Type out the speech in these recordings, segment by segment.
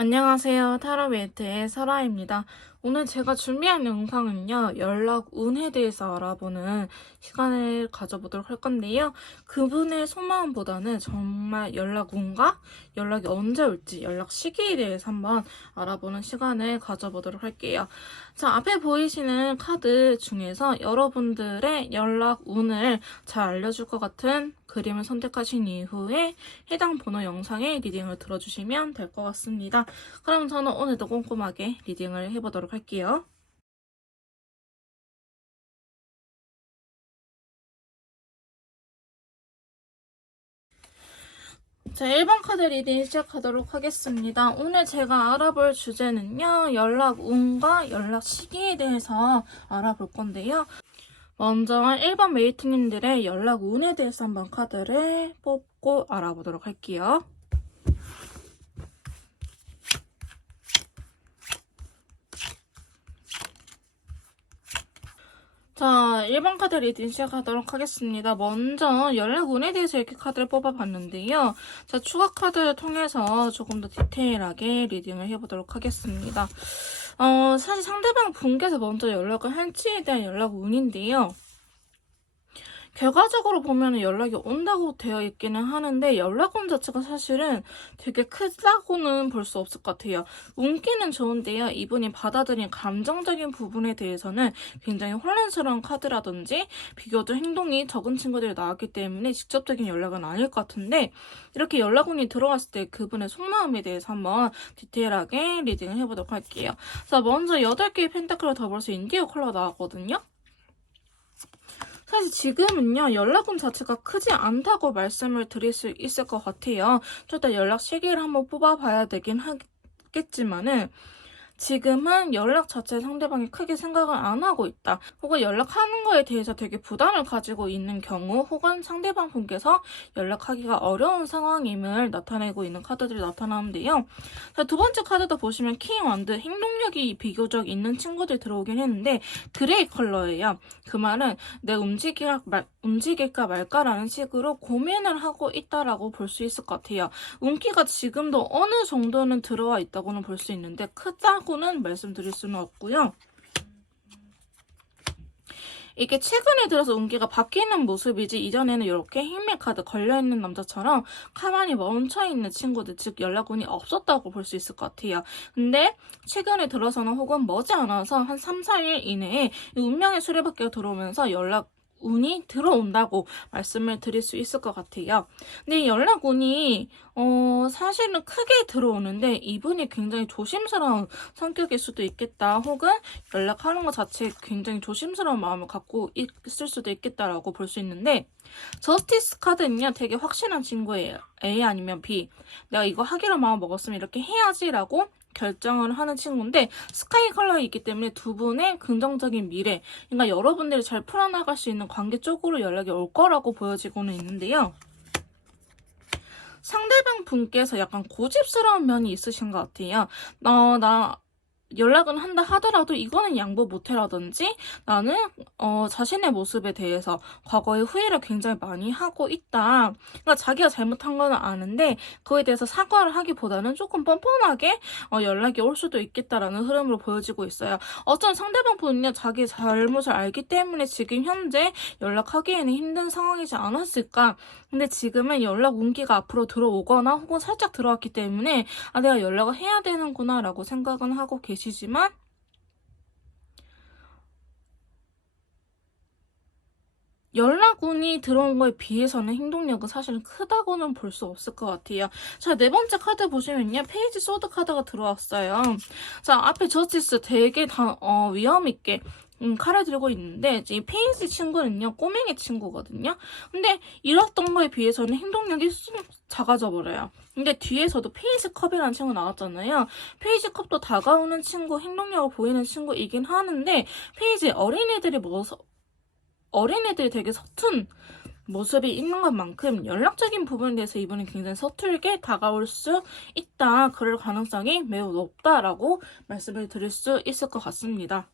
안녕하세요. 타로메이트의 설아입니다. 오늘 제가 준비한 영상은요, 연락 운에 대해서 알아보는 시간을 가져보도록 할 건데요. 그분의 속마음보다는 정말 연락 운과 연락이 언제 올지, 연락 시기에 대해서 한번 알아보는 시간을 가져보도록 할게요. 자, 앞에 보이시는 카드 중에서 여러분들의 연락 운을 잘 알려줄 것 같은 그림을 선택하신 이후에 해당 번호 영상의 리딩을 들어주시면 될 것 같습니다. 그럼 저는 오늘도 꼼꼼하게 리딩을 해보도록 할게요. 자, 1번 카드 리딩 시작하도록 하겠습니다. 오늘 제가 알아볼 주제는요, 연락 운과 연락 시기에 대해서 알아볼 건데요. 먼저 1번 메이트님들의 연락 운에 대해서 한번 카드를 뽑고 알아보도록 할게요. 자, 1번 카드 리딩 시작하도록 하겠습니다. 먼저 연락 운에 대해서 이렇게 카드를 뽑아봤는데요. 자, 추가 카드를 통해서 조금 더 디테일하게 리딩을 해보도록 하겠습니다. 사실 상대방 분께서 먼저 연락을 할지에 대한 연락 운인데요. 결과적으로 보면 연락이 온다고 되어 있기는 하는데 연락운 자체가 사실은 되게 크다고는 볼 수 없을 것 같아요. 운기는 좋은데요. 이분이 받아들인 감정적인 부분에 대해서는 굉장히 혼란스러운 카드라든지 비교적 행동이 적은 친구들이 나왔기 때문에 직접적인 연락은 아닐 것 같은데 이렇게 연락운이 들어왔을 때 그분의 속마음에 대해서 한번 디테일하게 리딩을 해보도록 할게요. 자, 먼저 8개의 펜타클을 더불어서 인디고 컬러가 나왔거든요. 사실 지금은요, 연락운 자체가 크지 않다고 말씀을 드릴 수 있을 것 같아요. 좀 이따 연락 시기를 한번 뽑아봐야 되긴 하겠지만은, 지금은 연락 자체 상대방이 크게 생각을 안 하고 있다. 혹은 연락하는 거에 대해서 되게 부담을 가지고 있는 경우 혹은 상대방 분께서 연락하기가 어려운 상황임을 나타내고 있는 카드들이 나타나는데요. 자, 두 번째 카드도 보시면 킹 원드, 행동력이 비교적 있는 친구들 들어오긴 했는데 그레이 컬러예요. 그 말은 내 움직일까 말까라는 식으로 고민을 하고 있다라고 볼 수 있을 것 같아요. 운기가 지금도 어느 정도는 들어와 있다고는 볼 수 있는데 크다고는 말씀드릴 수는 없고요. 이게 최근에 들어서 운기가 바뀌는 모습이지 이전에는 이렇게 힘밀 카드 걸려있는 남자처럼 가만히 멈춰있는 친구들, 즉 연락운이 없었다고 볼 수 있을 것 같아요. 근데 최근에 들어서는 혹은 머지않아서 한 3, 4일 이내에 운명의 수레바퀴가 들어오면서 운이 들어온다고 말씀을 드릴 수 있을 것 같아요. 근데 연락운이 사실은 크게 들어오는데 이분이 굉장히 조심스러운 성격일 수도 있겠다. 혹은 연락하는 것 자체에 굉장히 조심스러운 마음을 갖고 있을 수도 있겠다라고 볼 수 있는데 저스티스 카드는요. 되게 확실한 친구예요. A 아니면 B. 내가 이거 하기로 마음 먹었으면 이렇게 해야지라고 결정을 하는 친구인데 스카이 컬러에 있기 때문에 두 분의 긍정적인 미래, 그러니까 여러분들이 잘 풀어나갈 수 있는 관계 쪽으로 연락이 올 거라고 보여지고는 있는데요. 상대방 분께서 약간 고집스러운 면이 있으신 것 같아요. 나 연락은 한다 하더라도 이거는 양보 못해라든지 나는 자신의 모습에 대해서 과거의 후회를 굉장히 많이 하고 있다. 그러니까 자기가 잘못한 건 아는데 그거에 대해서 사과를 하기보다는 조금 뻔뻔하게 연락이 올 수도 있겠다라는 흐름으로 보여지고 있어요. 어떤 상대방 분은요 자기 잘못을 알기 때문에 지금 현재 연락하기에는 힘든 상황이지 않았을까. 근데 지금은 연락 운기가 앞으로 들어오거나 혹은 살짝 들어왔기 때문에 내가 연락을 해야 되는구나 라고 생각은 하고 계시지만 연락운이 들어온 거에 비해서는 행동력은 사실은 크다고는 볼 수 없을 것 같아요. 자, 네 번째 카드 보시면요. 페이지 소드 카드가 들어왔어요. 자, 앞에 저스티스 되게 위험 있게 칼을 들고 있는데 이 페이지 친구는요. 꼬맹이 친구거든요. 근데 이랬던 거에 비해서는 행동력이 쑥 작아져 버려요. 근데 뒤에서도 페이지 컵이라는 친구 나왔잖아요. 페이지 컵도 다가오는 친구, 행동력을 보이는 친구이긴 하는데 페이지 어린애들이 되게 서툰 모습이 있는 것만큼 연락적인 부분에 대해서 이분은 굉장히 서툴게 다가올 수 있다. 그럴 가능성이 매우 높다라고 말씀을 드릴 수 있을 것 같습니다.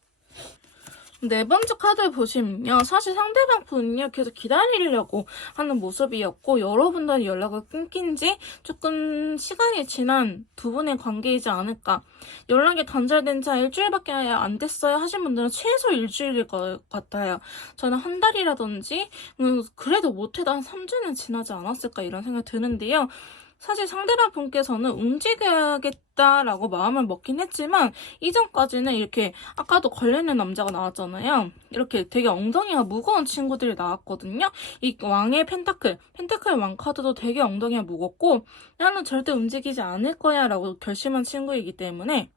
네 번째 카드 보시면요. 사실 상대방 분이요. 계속 기다리려고 하는 모습이었고 여러분들은 연락을 끊긴 지 조금 시간이 지난 두 분의 관계이지 않을까. 연락이 단절된 지 일주일밖에 안 됐어요 하신 분들은 최소 일주일일 것 같아요. 저는 한 달이라든지 그래도 못해도 한 3주는 지나지 않았을까 이런 생각이 드는데요. 사실 상대방 분께서는 움직여야겠다라고 마음을 먹긴 했지만 이전까지는 이렇게 아까도 걸려있는 남자가 나왔잖아요. 이렇게 되게 엉덩이가 무거운 친구들이 나왔거든요. 이 왕의 펜타클 왕 카드도 되게 엉덩이가 무겁고 나는 절대 움직이지 않을 거야 라고 결심한 친구이기 때문에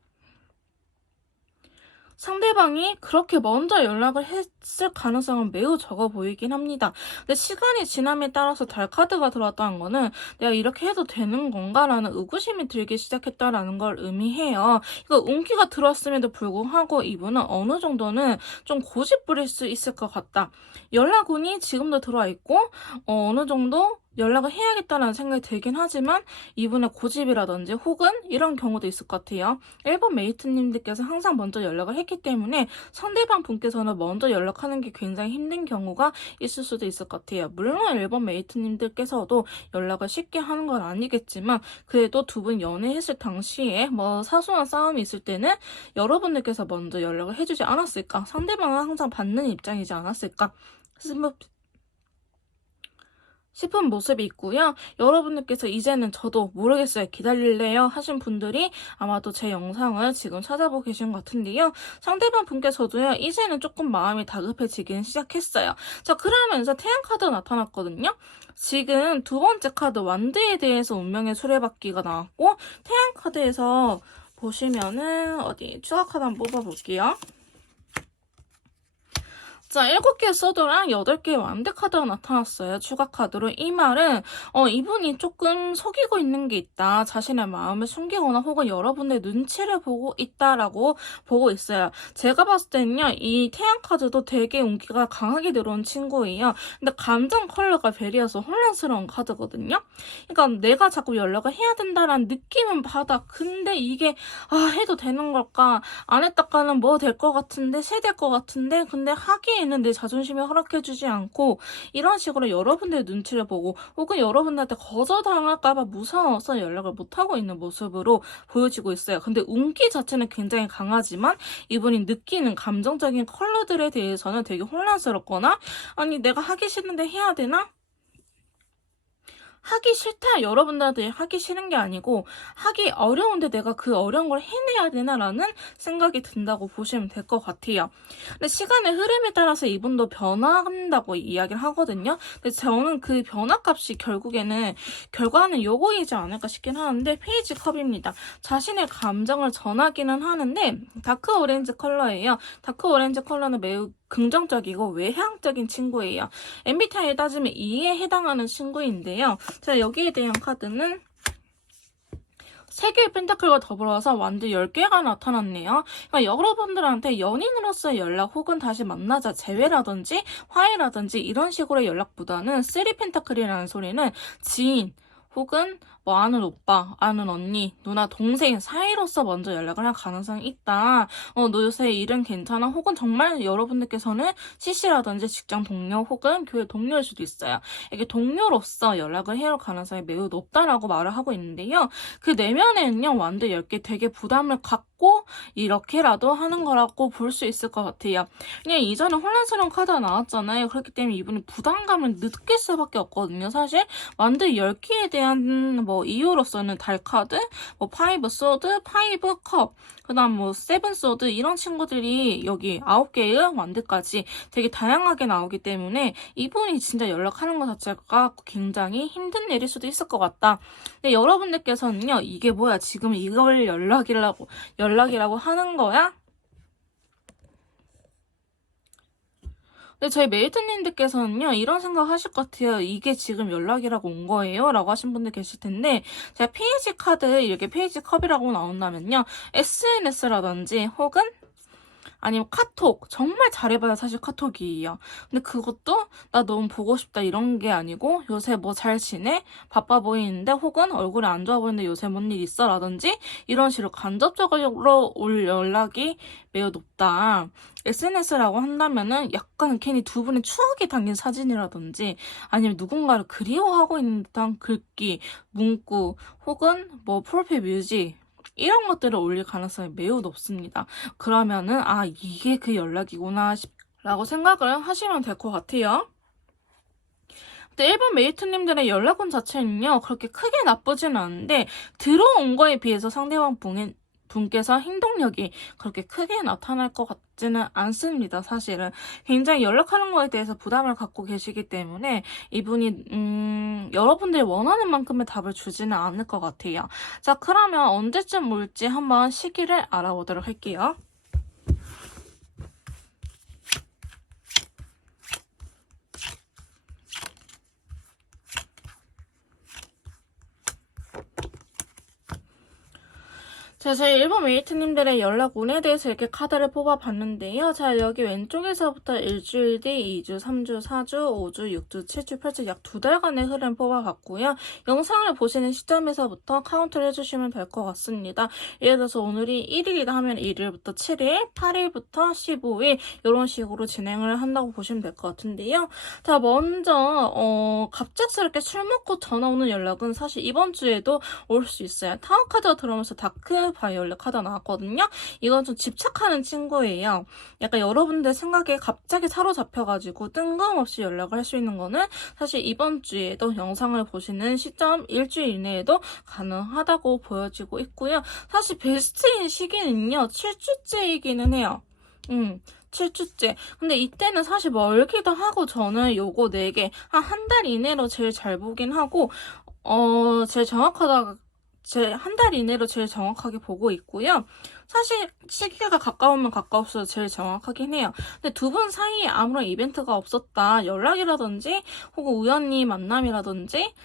상대방이 그렇게 먼저 연락을 했을 가능성은 매우 적어 보이긴 합니다. 근데 시간이 지남에 따라서 달 카드가 들어왔다는 거는 내가 이렇게 해도 되는 건가라는 의구심이 들기 시작했다라는 걸 의미해요. 이거 운기가 들어왔음에도 불구하고 이분은 어느 정도는 좀 고집 부릴 수 있을 것 같다. 연락운이 지금도 들어와 있고 어느 정도 연락을 해야겠다는 생각이 들긴 하지만 이분의 고집이라든지 혹은 이런 경우도 있을 것 같아요. 1번 메이트님들께서 항상 먼저 연락을 했기 때문에 상대방 분께서는 먼저 연락하는 게 굉장히 힘든 경우가 있을 수도 있을 것 같아요. 물론 1번 메이트님들께서도 연락을 쉽게 하는 건 아니겠지만 그래도 두 분 연애했을 당시에 뭐 사소한 싸움이 있을 때는 여러분들께서 먼저 연락을 해주지 않았을까? 상대방은 항상 받는 입장이지 않았을까? 싶은 모습이 있고요. 여러분들께서 이제는 저도 모르겠어요. 기다릴래요? 하신 분들이 아마도 제 영상을 지금 찾아보고 계신 것 같은데요. 상대방 분께서도요. 이제는 조금 마음이 다급해지긴 시작했어요. 자, 그러면서 태양 카드가 나타났거든요. 지금 두 번째 카드 완드에 대해서 운명의 수레바퀴가 나왔고 태양 카드에서 보시면은 어디 추가 카드 한번 뽑아볼게요. 자, 7개의 서드랑 8개의 완드 카드가 나타났어요. 추가 카드로. 이 말은 이분이 조금 속이고 있는 게 있다. 자신의 마음을 숨기거나 혹은 여러분의 눈치를 보고 있다라고 보고 있어요. 제가 봤을 때는요. 이 태양 카드도 되게 운기가 강하게 들어온 친구예요. 근데 감정 컬러가 베리어서 혼란스러운 카드거든요. 그러니까 내가 자꾸 연락을 해야 된다라는 느낌은 받아. 근데 이게 해도 되는 걸까? 안 했다가는 뭐 될 것 같은데 새 될 것 같은데 근데 하기에는 내 자존심이 허락해주지 않고 이런 식으로 여러분들의 눈치를 보고 혹은 여러분들한테 거절당할까봐 무서워서 연락을 못하고 있는 모습으로 보여지고 있어요. 근데 운기 자체는 굉장히 강하지만 이분이 느끼는 감정적인 컬러들에 대해서는 되게 혼란스럽거나 아니 내가 하기 싫은데 해야 되나? 하기 싫다 여러분들한테 하기 싫은 게 아니고 하기 어려운데 내가 그 어려운 걸 해내야 되나라는 생각이 든다고 보시면 될 것 같아요. 근데 시간의 흐름에 따라서 이분도 변화한다고 이야기를 하거든요. 근데 저는 그 변화값이 결과는 요거이지 않을까 싶긴 하는데 페이지 컵입니다. 자신의 감정을 전하기는 하는데 다크 오렌지 컬러예요. 다크 오렌지 컬러는 매우 긍정적이고 외향적인 친구예요. MBTI에 따지면 E에 해당하는 친구인데요. 자, 여기에 대한 카드는 3개의 펜타클과 더불어서 완드 10개가 나타났네요. 그러니까 여러분들한테 연인으로서의 연락 혹은 다시 만나자 재회라든지 화해라든지 이런 식으로의 연락보다는 3 펜타클이라는 소리는 지인 혹은 뭐 아는 오빠, 아는 언니, 누나, 동생 사이로서 먼저 연락을 할 가능성이 있다. 너 요새 일은 괜찮아? 혹은 정말 여러분들께서는 CC라든지 직장 동료 혹은 교회 동료일 수도 있어요. 이게 동료로서 연락을 해야 할 가능성이 매우 높다라고 말을 하고 있는데요. 그 내면에는요, 완드 10개 되게 부담을 갖고 이렇게라도 하는 거라고 볼 수 있을 것 같아요. 그냥 이전에 혼란스러운 카드가 나왔잖아요. 그렇기 때문에 이분이 부담감을 느낄 수밖에 없거든요. 사실 완드 10개에 대한 뭐 이유로서는 달카드, 뭐 파이브 소드, 파이브 컵, 그 다음 뭐 세븐 소드 이런 친구들이 여기 9개의 완드까지 되게 다양하게 나오기 때문에 이분이 진짜 연락하는 것 자체가 굉장히 힘든 일일 수도 있을 것 같다. 근데 여러분들께서는요, 이게 뭐야? 지금 이걸 연락이라고 하는 거야? 근데 저희 메이트님들께서는요, 이런 생각 하실 것 같아요. 이게 지금 연락이라고 온 거예요? 라고 하신 분들 계실 텐데, 제가 페이지 카드, 이렇게 페이지 컵이라고 나온다면요, SNS라든지 혹은 아니면 카톡 정말 잘해봐야 사실 카톡이에요. 근데 그것도 나 너무 보고 싶다 이런 게 아니고 요새 뭐 잘 지내? 바빠 보이는데 혹은 얼굴이 안 좋아 보이는데 요새 뭔 일 있어? 라든지 이런 식으로 간접적으로 올 연락이 매우 높다. SNS라고 한다면은 약간 괜히 두 분의 추억이 담긴 사진이라든지 아니면 누군가를 그리워하고 있는 듯한 글귀, 문구 혹은 뭐 프로필 뮤직 이런 것들을 올릴 가능성이 매우 높습니다. 그러면은 아 이게 그 연락이구나 라고 생각을 하시면 될 것 같아요. 근데 일본 메이트님들의 연락원 자체는요 그렇게 크게 나쁘지는 않은데 들어온 거에 비해서 상대방 분께서 행동력이 그렇게 크게 나타날 것 같지는 않습니다. 사실은 굉장히 연락하는 거에 대해서 부담을 갖고 계시기 때문에 이분이 여러분들이 원하는 만큼의 답을 주지는 않을 것 같아요. 자, 그러면 언제쯤 올지 한번 시기를 알아보도록 할게요. 자, 저희 일본 메이트님들의 연락운에 대해서 이렇게 카드를 뽑아봤는데요. 자, 여기 왼쪽에서부터 일주일 뒤, 2주, 3주, 4주, 5주, 6주, 7주, 8주 약 2달간의 흐름 뽑아봤고요. 영상을 보시는 시점에서부터 카운트를 해주시면 될 것 같습니다. 예를 들어서 오늘이 1일이다 하면 1일부터 7일, 8일부터 15일 이런 식으로 진행을 한다고 보시면 될 것 같은데요. 자, 먼저 갑작스럽게 술 먹고 전화 오는 연락은 사실 이번 주에도 올 수 있어요. 타워 카드가 들어오면서 다크 바이올렛 카드가 나왔거든요. 이건 좀 집착하는 친구예요. 약간 여러분들 생각에 갑자기 사로잡혀가지고 뜬금없이 연락을 할 수 있는 거는 사실 이번 주에도 영상을 보시는 시점 일주일 이내에도 가능하다고 보여지고 있고요. 사실 베스트인 시기는요. 7주째이기는 해요. 7주째. 근데 이때는 사실 멀기도 하고 저는 요거 4개 한 달 이내로 제일 잘 보긴 하고 제일 정확하다 제 한 달 이내로 제일 정확하게 보고 있고요. 사실 시기가 가까우면 가까울수록 제일 정확하긴 해요. 근데 두 분 사이에 아무런 이벤트가 없었다. 연락이라든지 혹은 우연히 만남이라든지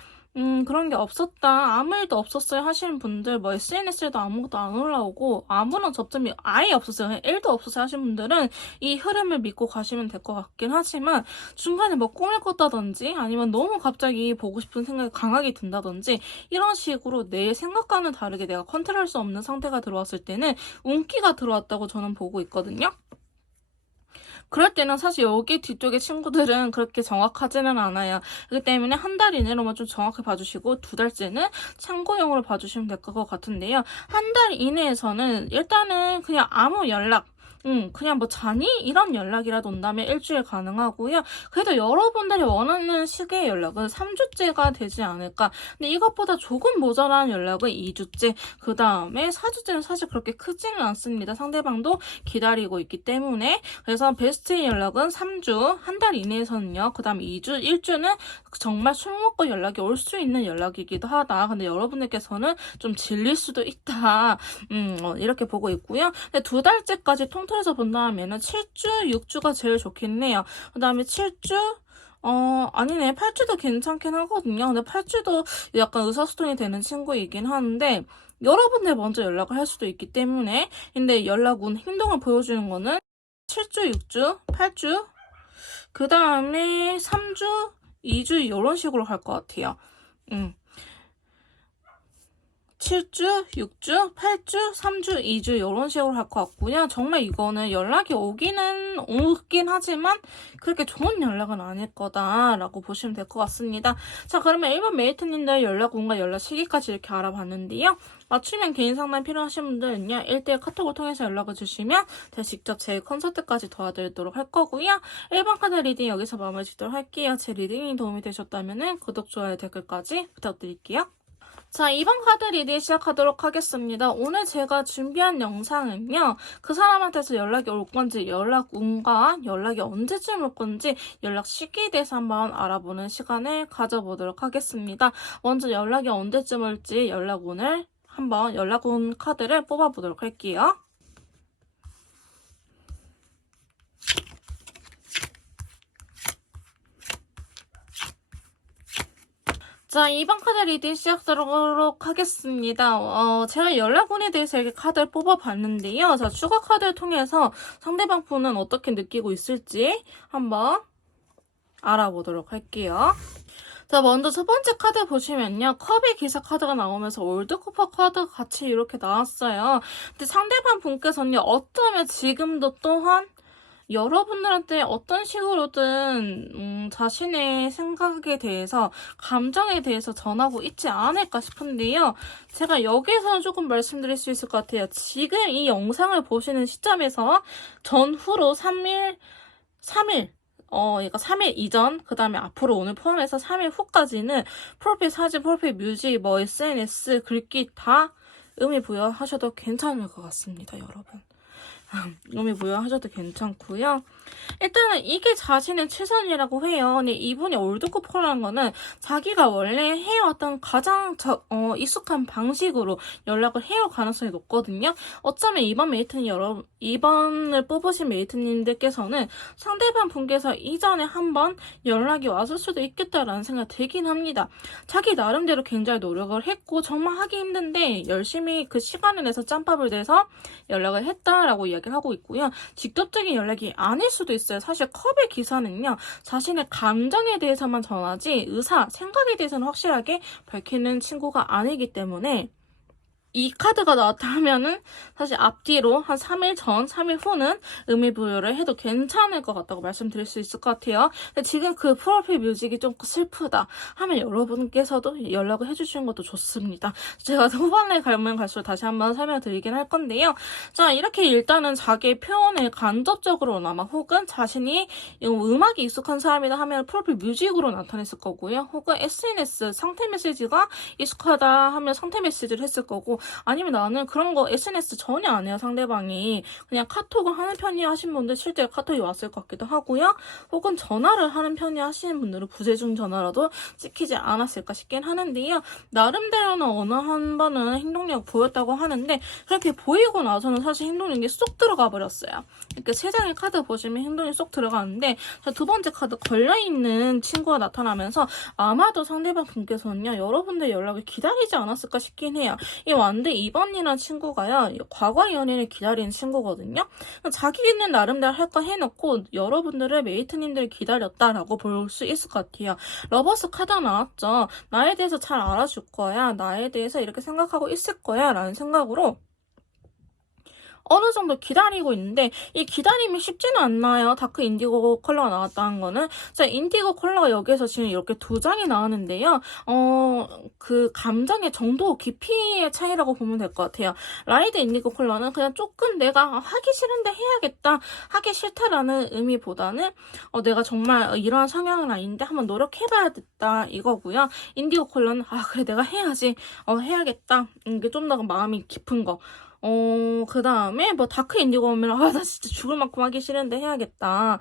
그런 게 없었다. 아무 일도 없었어요 하시는 분들 뭐 SNS에도 아무것도 안 올라오고 아무런 접점이 아예 없었어요. 그냥 1도 없었어요 하시는 분들은 이 흐름을 믿고 가시면 될 것 같긴 하지만 중간에 뭐 꿈을 꿨다든지 아니면 너무 갑자기 보고 싶은 생각이 강하게 든다든지 이런 식으로 내 생각과는 다르게 내가 컨트롤할 수 없는 상태가 들어왔을 때는 운기가 들어왔다고 저는 보고 있거든요. 그럴 때는 사실 여기 뒤쪽의 친구들은 그렇게 정확하지는 않아요. 그렇기 때문에 한 달 이내로만 좀 정확히 봐주시고 2달째는 참고용으로 봐주시면 될 것 같은데요. 한 달 이내에서는 일단은 그냥 아무 연락 그냥 뭐 자니? 이런 연락이라도 온다면 일주일 가능하고요. 그래도 여러분들이 원하는 시기의 연락은 3주째가 되지 않을까. 근데 이것보다 조금 모자란 연락은 2주째, 그 다음에 4주째는 사실 그렇게 크지는 않습니다. 상대방도 기다리고 있기 때문에. 그래서 베스트의 연락은 3주, 한 달 이내에서는요. 그 다음 2주, 1주는 정말 술 먹고 연락이 올 수 있는 연락이기도 하다. 근데 여러분들께서는 좀 질릴 수도 있다. 이렇게 보고 있고요. 근데 2달째까지 통틀어서 본다면은 7주, 6주가 제일 좋긴 해요. 그 다음에 7주, 아니네. 8주도 괜찮긴 하거든요. 근데 8주도 약간 의사소통이 되는 친구이긴 하는데, 여러분들 먼저 연락을 할 수도 있기 때문에, 근데 연락운 행동을 보여주는 거는 7주, 6주, 8주, 그 다음에 3주, 2주, 이런 식으로 갈 것 같아요. 7주, 6주, 8주, 3주, 2주 이런 식으로 할 것 같고요. 정말 이거는 연락이 오긴 하지만 그렇게 좋은 연락은 아닐 거다라고 보시면 될 것 같습니다. 자, 그러면 일본 메이트님들 연락 온과 연락 시기까지 이렇게 알아봤는데요. 맞춤형 개인 상담 필요하신 분들은요. 1대1 카톡을 통해서 연락을 주시면 제가 직접 제 컨설트까지 도와드리도록 할 거고요. 1번 카드 리딩 여기서 마무리 짓도록 할게요. 제 리딩이 도움이 되셨다면 구독, 좋아요, 댓글까지 부탁드릴게요. 자, 2번 카드 리딩 시작하도록 하겠습니다. 오늘 제가 준비한 영상은요. 그 사람한테서 연락이 올 건지, 연락 운과 연락이 언제쯤 올 건지, 연락 시기에 대해서 한번 알아보는 시간을 가져보도록 하겠습니다. 먼저 연락이 언제쯤 올지 연락 운을 한번 연락 운 카드를 뽑아보도록 할게요. 자, 이번 카드 리딩 시작하도록 하겠습니다. 제가 연락운에 대해서 이렇게 카드를 뽑아봤는데요. 자, 추가 카드를 통해서 상대방 분은 어떻게 느끼고 있을지 한번 알아보도록 할게요. 자, 먼저 첫 번째 카드 보시면요. 컵의 기사 카드가 나오면서 올드쿠퍼 카드가 같이 이렇게 나왔어요. 근데 상대방 분께서는요. 어쩌면 지금도 또한 여러분들한테 어떤 식으로든 자신의 생각에 대해서 감정에 대해서 전하고 있지 않을까 싶은데요. 제가 여기서 조금 말씀드릴 수 있을 것 같아요. 지금 이 영상을 보시는 시점에서 전후로 3일 그러니까 3일 이전, 그 다음에 앞으로 오늘 포함해서 3일 후까지는 프로필 사진, 프로필 뮤직, SNS, 글귀 다 의미 부여하셔도 괜찮을 것 같습니다, 여러분. 의미 부여하셔도 괜찮고요. 일단은 이게 자신의 최선이라고 해요. 근데 이분이 올드쿠퍼라는 거는 자기가 원래 해왔던 가장 익숙한 방식으로 연락을 해올 가능성이 높거든요. 어쩌면 이번을 뽑으신 메이트님들께서는 상대방 분께서 이전에 한번 연락이 왔을 수도 있겠다라는 생각이 들긴 합니다. 자기 나름대로 굉장히 노력을 했고 정말 하기 힘든데 열심히 그 시간을 내서 짬밥을 내서 연락을 했다라고 이야기를 하고 있고요. 직접적인 연락이 아닐 수도 있어요. 사실 컵의 기사는요. 자신의 감정에 대해서만 전하지 의사, 생각에 대해서는 확실하게 밝히는 친구가 아니기 때문에 이 카드가 나왔다 하면은 사실 앞뒤로 한 3일 전, 3일 후는 의미 부여를 해도 괜찮을 것 같다고 말씀드릴 수 있을 것 같아요. 근데 지금 그 프로필 뮤직이 좀 슬프다 하면 여러분께서도 연락을 해주시는 것도 좋습니다. 제가 후반에 가면 갈수록 다시 한번 설명드리긴 할 건데요. 자, 이렇게 일단은 자기의 표현을 간접적으로나마 혹은 자신이 음악이 익숙한 사람이다 하면 프로필 뮤직으로 나타냈을 거고요. 혹은 SNS 상태 메시지가 익숙하다 하면 상태 메시지를 했을 거고 아니면 나는 그런 거 SNS 전혀 안 해요. 상대방이 그냥 카톡을 하는 편이 하신 분들 실제 카톡이 왔을 것 같기도 하고요. 혹은 전화를 하는 편이 하시는 분들은 부재중 전화라도 찍히지 않았을까 싶긴 하는데요. 나름대로는 어느 한 번은 행동력 보였다고 하는데 그렇게 보이고 나서는 사실 행동력이 쏙 들어가 버렸어요. 이렇게 세 장의 카드 보시면 행동이 쏙 들어가는데 두 번째 카드 걸려있는 친구가 나타나면서 아마도 상대방 분께서는요. 여러분들 연락을 기다리지 않았을까 싶긴 해요. 이 완드 2번이라는 친구가요. 과거 연인을 기다리는 친구거든요. 자기는 나름대로 할 거 해놓고 여러분들을 메이트님들 기다렸다라고 볼 수 있을 것 같아요. 러버스 카드가 나왔죠. 나에 대해서 잘 알아줄 거야. 나에 대해서 이렇게 생각하고 있을 거야. 라는 생각으로 어느 정도 기다리고 있는데 이 기다림이 쉽지는 않나요? 다크 인디고 컬러가 나왔다는 거는. 자, 인디고 컬러가 여기에서 지금 이렇게 두 장이 나왔는데요. 그 감정의 정도, 깊이의 차이라고 보면 될 것 같아요. 라이드 인디고 컬러는 그냥 조금 내가 하기 싫은데 해야겠다, 하기 싫다라는 의미보다는 내가 정말 이러한 성향은 아닌데 한번 노력해봐야겠다 이거고요. 인디고 컬러는 그래 내가 해야지, 해야겠다, 이게 좀 더 마음이 깊은 거. 그 다음에 뭐 다크 인디고 오면 나 진짜 죽을 만큼 하기 싫은데 해야겠다.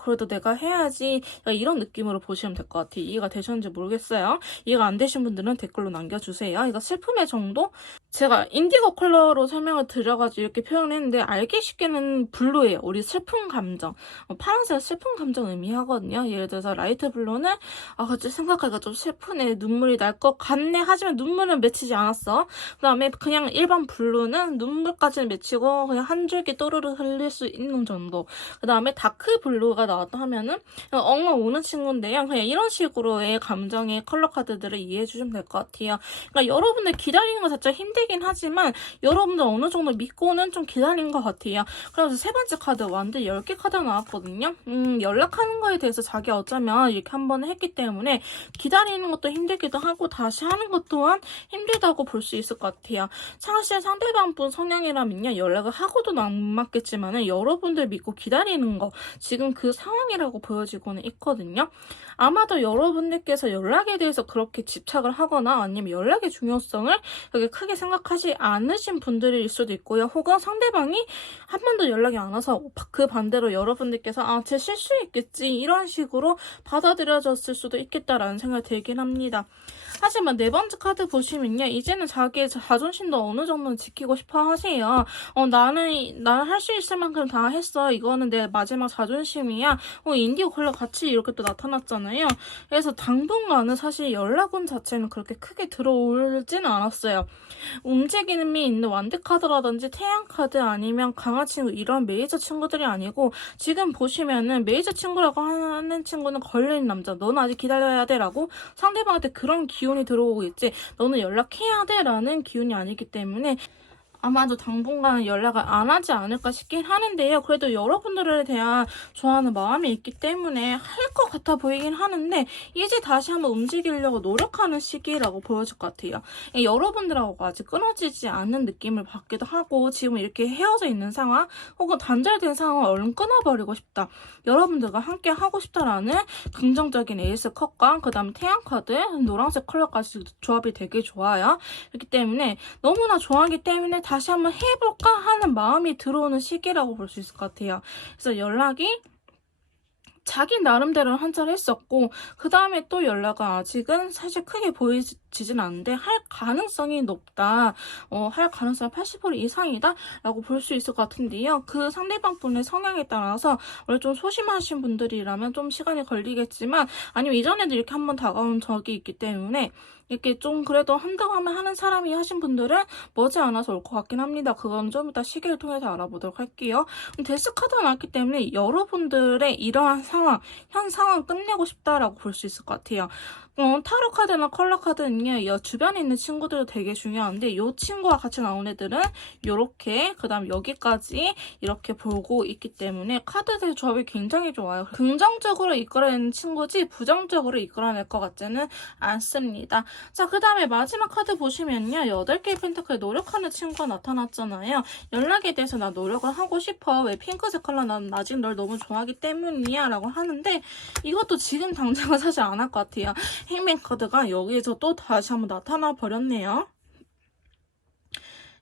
그래도 내가 해야지. 이런 느낌으로 보시면 될 것 같아요. 이해가 되셨는지 모르겠어요. 이해가 안 되신 분들은 댓글로 남겨주세요. 이거 슬픔의 정도? 제가 인디고 컬러로 설명을 드려가지고 이렇게 표현했는데 알기 쉽게는 블루예요. 우리 슬픈 감정. 파란색은 슬픈 감정 의미하거든요. 예를 들어서 라이트 블루는 갑자기 생각하기가 좀 슬프네. 눈물이 날 것 같네. 하지만 눈물은 맺히지 않았어. 그 다음에 그냥 일반 블루는 눈물까지는 맺히고 그냥 한 줄기 또르르 흘릴 수 있는 정도. 그 다음에 다크 블루가 나왔다 하면은 엉엉 우는 친구인데요. 그냥 이런 식으로의 감정의 컬러 카드들을 이해해 주시면 될 것 같아요. 그러니까 여러분들 기다리는 거 자체가 힘들긴 하지만 여러분들 어느 정도 믿고는 좀 기다린 것 같아요. 그래서 세 번째 카드 완드 10개 카드가 나왔거든요. 연락하는 거에 대해서 자기 어쩌면 이렇게 한번 했기 때문에 기다리는 것도 힘들기도 하고 다시 하는 것 또한 힘들다고 볼 수 있을 것 같아요. 사실 상대방 분 성향이라면요. 연락을 하고도 남았겠지만은 여러분들 믿고 기다리는 거 지금 그 상황이라고 보여지고는 있거든요. 아마도 여러분들께서 연락에 대해서 그렇게 집착을 하거나 아니면 연락의 중요성을 그렇게 크게 생각하지 않으신 분들일 수도 있고요. 혹은 상대방이 한 번도 연락이 안 와서 그 반대로 여러분들께서 제 실수했겠지 이런 식으로 받아들여졌을 수도 있겠다라는 생각이 들긴 합니다. 하지만 네 번째 카드 보시면요. 이제는 자기의 자존심도 어느 정도는 지키고 싶어 하세요. 나는 할 수 있을 만큼 다 했어. 이거는 내 마지막 자존심이야. 인디고 컬러 같이 이렇게 또 나타났잖아요. 있잖아요. 그래서 당분간은 사실 연락운 자체는 그렇게 크게 들어오지는 않았어요. 움직임이 있는 완드카드라든지 태양카드 아니면 강화 친구 이런 메이저 친구들이 아니고 지금 보시면은 메이저 친구라고 하는 친구는 걸려있는 남자 너는 아직 기다려야 돼 라고 상대방한테 그런 기운이 들어오고 있지 너는 연락해야 돼 라는 기운이 아니기 때문에 아마도 당분간은 연락을 안 하지 않을까 싶긴 하는데요. 그래도 여러분들에 대한 좋아하는 마음이 있기 때문에 할 것 같아 보이긴 하는데 이제 다시 한번 움직이려고 노력하는 시기라고 보여질 것 같아요. 여러분들하고 아직 끊어지지 않는 느낌을 받기도 하고 지금 이렇게 헤어져 있는 상황 혹은 단절된 상황을 얼른 끊어버리고 싶다. 여러분들과 함께 하고 싶다라는 긍정적인 에이스 컷과 그 다음 태양카드 노란색 컬러까지 조합이 되게 좋아요. 그렇기 때문에 너무나 좋아하기 때문에 다시 한번 해볼까 하는 마음이 들어오는 시기라고 볼 수 있을 것 같아요. 그래서 연락이 자기 나름대로 한자를 했었고 그 다음에 또 연락은 아직은 사실 크게 보이지진 않는데 할 가능성이 높다. 할 가능성이 80% 이상이다 라고 볼 수 있을 것 같은데요. 그 상대방 분의 성향에 따라서 원래 좀 소심하신 분들이라면 좀 시간이 걸리겠지만 아니면 이전에도 이렇게 한번 다가온 적이 있기 때문에 이렇게 좀 그래도 한다고 하면 하는 사람이 하신 분들은 머지않아서 올 것 같긴 합니다. 그건 좀 이따 시기를 통해서 알아보도록 할게요. 데스카드가 나왔기 때문에 여러분들의 이러한 상황, 현 상황 끝내고 싶다라고 볼 수 있을 것 같아요. 타로 카드나 컬러 카드는요, 주변에 있는 친구들도 되게 중요한데, 이 친구와 같이 나온 애들은 요렇게, 그 다음 여기까지 이렇게 보고 있기 때문에 카드들 조합이 굉장히 좋아요. 긍정적으로 이끌어내는 친구지, 부정적으로 이끌어낼 것 같지는 않습니다. 자, 그 다음에 마지막 카드 보시면요, 8개의 펜타클 노력하는 친구가 나타났잖아요. 연락에 대해서 나 노력을 하고 싶어. 왜 핑크색 컬러 난 아직 널 너무 좋아하기 때문이야. 라고 하는데, 이것도 지금 당장은 사실 안 할 것 같아요. 행맨 카드가 여기에서 또 다시 한번 나타나 버렸네요.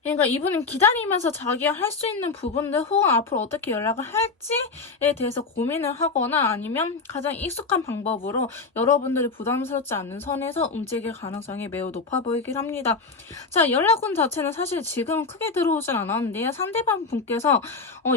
그러니까 이분은 기다리면서 자기가 할 수 있는 부분들 혹은 앞으로 어떻게 연락을 할지에 대해서 고민을 하거나 아니면 가장 익숙한 방법으로 여러분들이 부담스럽지 않는 선에서 움직일 가능성이 매우 높아 보이긴 합니다. 자, 연락운 자체는 사실 지금 크게 들어오진 않았는데요. 상대방 분께서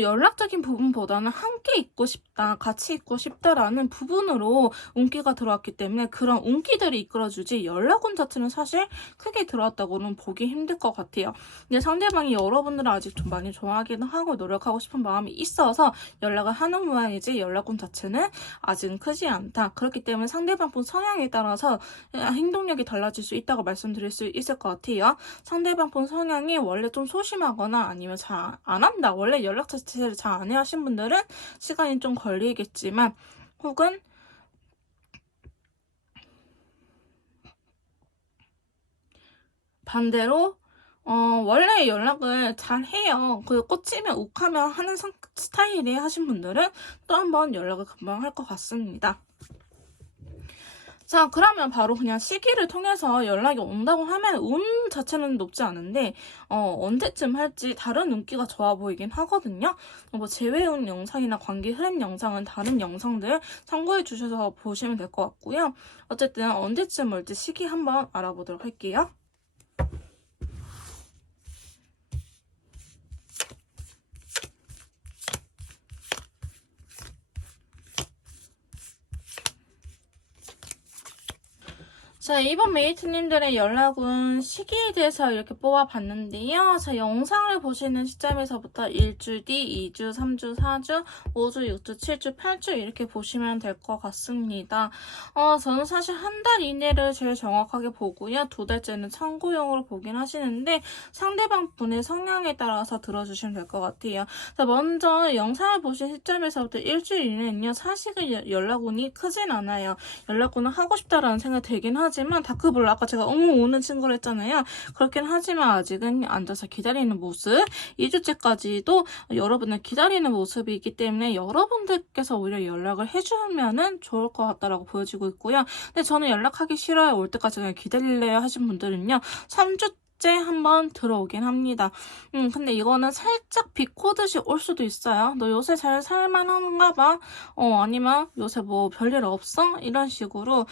연락적인 부분보다는 함께 있고 싶다, 같이 있고 싶다라는 부분으로 운기가 들어왔기 때문에 그런 운기들이 이끌어주지 연락운 자체는 사실 크게 들어왔다고는 보기 힘들 것 같아요. 근데 상대방이 여러분들을 아직 좀 많이 좋아하기는 하고 노력하고 싶은 마음이 있어서 연락을 하는 모양이지 연락운 자체는 아직은 크지 않다. 그렇기 때문에 상대방 분 성향에 따라서 행동력이 달라질 수 있다고 말씀드릴 수 있을 것 같아요. 상대방 분 성향이 원래 좀 소심하거나 아니면 잘 안 한다. 원래 연락 자체를 잘 안 해 하신 분들은 시간이 좀 걸리겠지만 혹은 반대로 원래 연락을 잘 해요. 그 꽂히면 욱하면 하는 스타일이 하신 분들은 또 한번 연락을 금방 할 것 같습니다. 자, 그러면 바로 그냥 시기를 통해서 연락이 온다고 하면 운 자체는 높지 않은데 언제쯤 할지 다른 운기가 좋아 보이긴 하거든요. 뭐 재회운 영상이나 관계 흐름 영상은 다른 영상들 참고해 주셔서 보시면 될 것 같고요. 어쨌든 언제쯤 올지 시기 한번 알아보도록 할게요. 자, 이번 메이트님들의 연락은 시기에 대해서 이렇게 뽑아봤는데요. 자, 영상을 보시는 시점에서부터 1주 뒤, 2주, 3주, 4주, 5주, 6주, 7주, 8주 이렇게 보시면 될 것 같습니다. 저는 사실 한 달 이내를 제일 정확하게 보고요. 2달째는 참고용으로 보긴 하시는데 상대방 분의 성향에 따라서 들어주시면 될 것 같아요. 자, 먼저 영상을 보신 시점에서부터 일주일 이내는요. 사실은 연락운이 크진 않아요. 연락운은 하고 싶다라는 생각이 들긴 하지만 다크블루 아까 제가 오는 친구를 했잖아요. 그렇긴 하지만 아직은 앉아서 기다리는 모습 2주째까지도 여러분을 기다리는 모습이 있기 때문에 여러분들께서 오히려 연락을 해주면은 좋을 것 같다라고 보여지고 있고요. 근데 저는 연락하기 싫어요. 올 때까지 그냥 기다릴래요 하신 분들은요. 3주 둘째 한번 들어오긴 합니다. 근데 이거는 살짝 비꼬듯이 올 수도 있어요. 너 요새 잘 살만한가 봐. 아니면 요새 뭐 별일 없어? 이런 식으로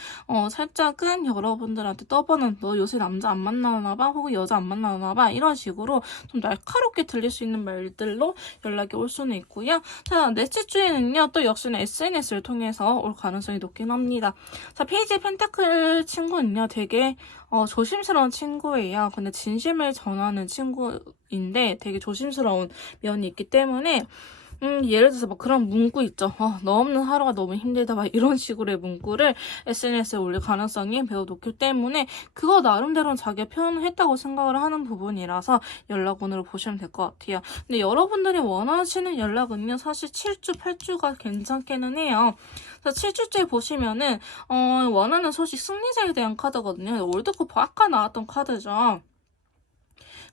살짝은 여러분들한테 떠보는 너 요새 남자 안 만나나 봐? 혹은 여자 안 만나나 봐? 이런 식으로 좀 날카롭게 들릴 수 있는 말들로 연락이 올 수는 있고요. 자, 넷째 주에는요, 또 역시나 SNS를 통해서 올 가능성이 높긴 합니다. 자, 페이지 펜타클 친구는요, 되게 조심스러운 친구예요. 근데 진심을 전하는 친구인데 되게 조심스러운 면이 있기 때문에 예를 들어서 막 그런 문구 있죠. 너 없는 하루가 너무 힘들다. 막 이런 식으로의 문구를 SNS에 올릴 가능성이 매우 높기 때문에 그거 나름대로는 자기가 표현을 했다고 생각을 하는 부분이라서 연락운으로 보시면 될 것 같아요. 근데 여러분들이 원하시는 연락은요. 사실 7주, 8주가 괜찮기는 해요. 그래서 7주째 보시면은 원하는 소식 승리자에 대한 카드거든요. 월드컵 아까 나왔던 카드죠.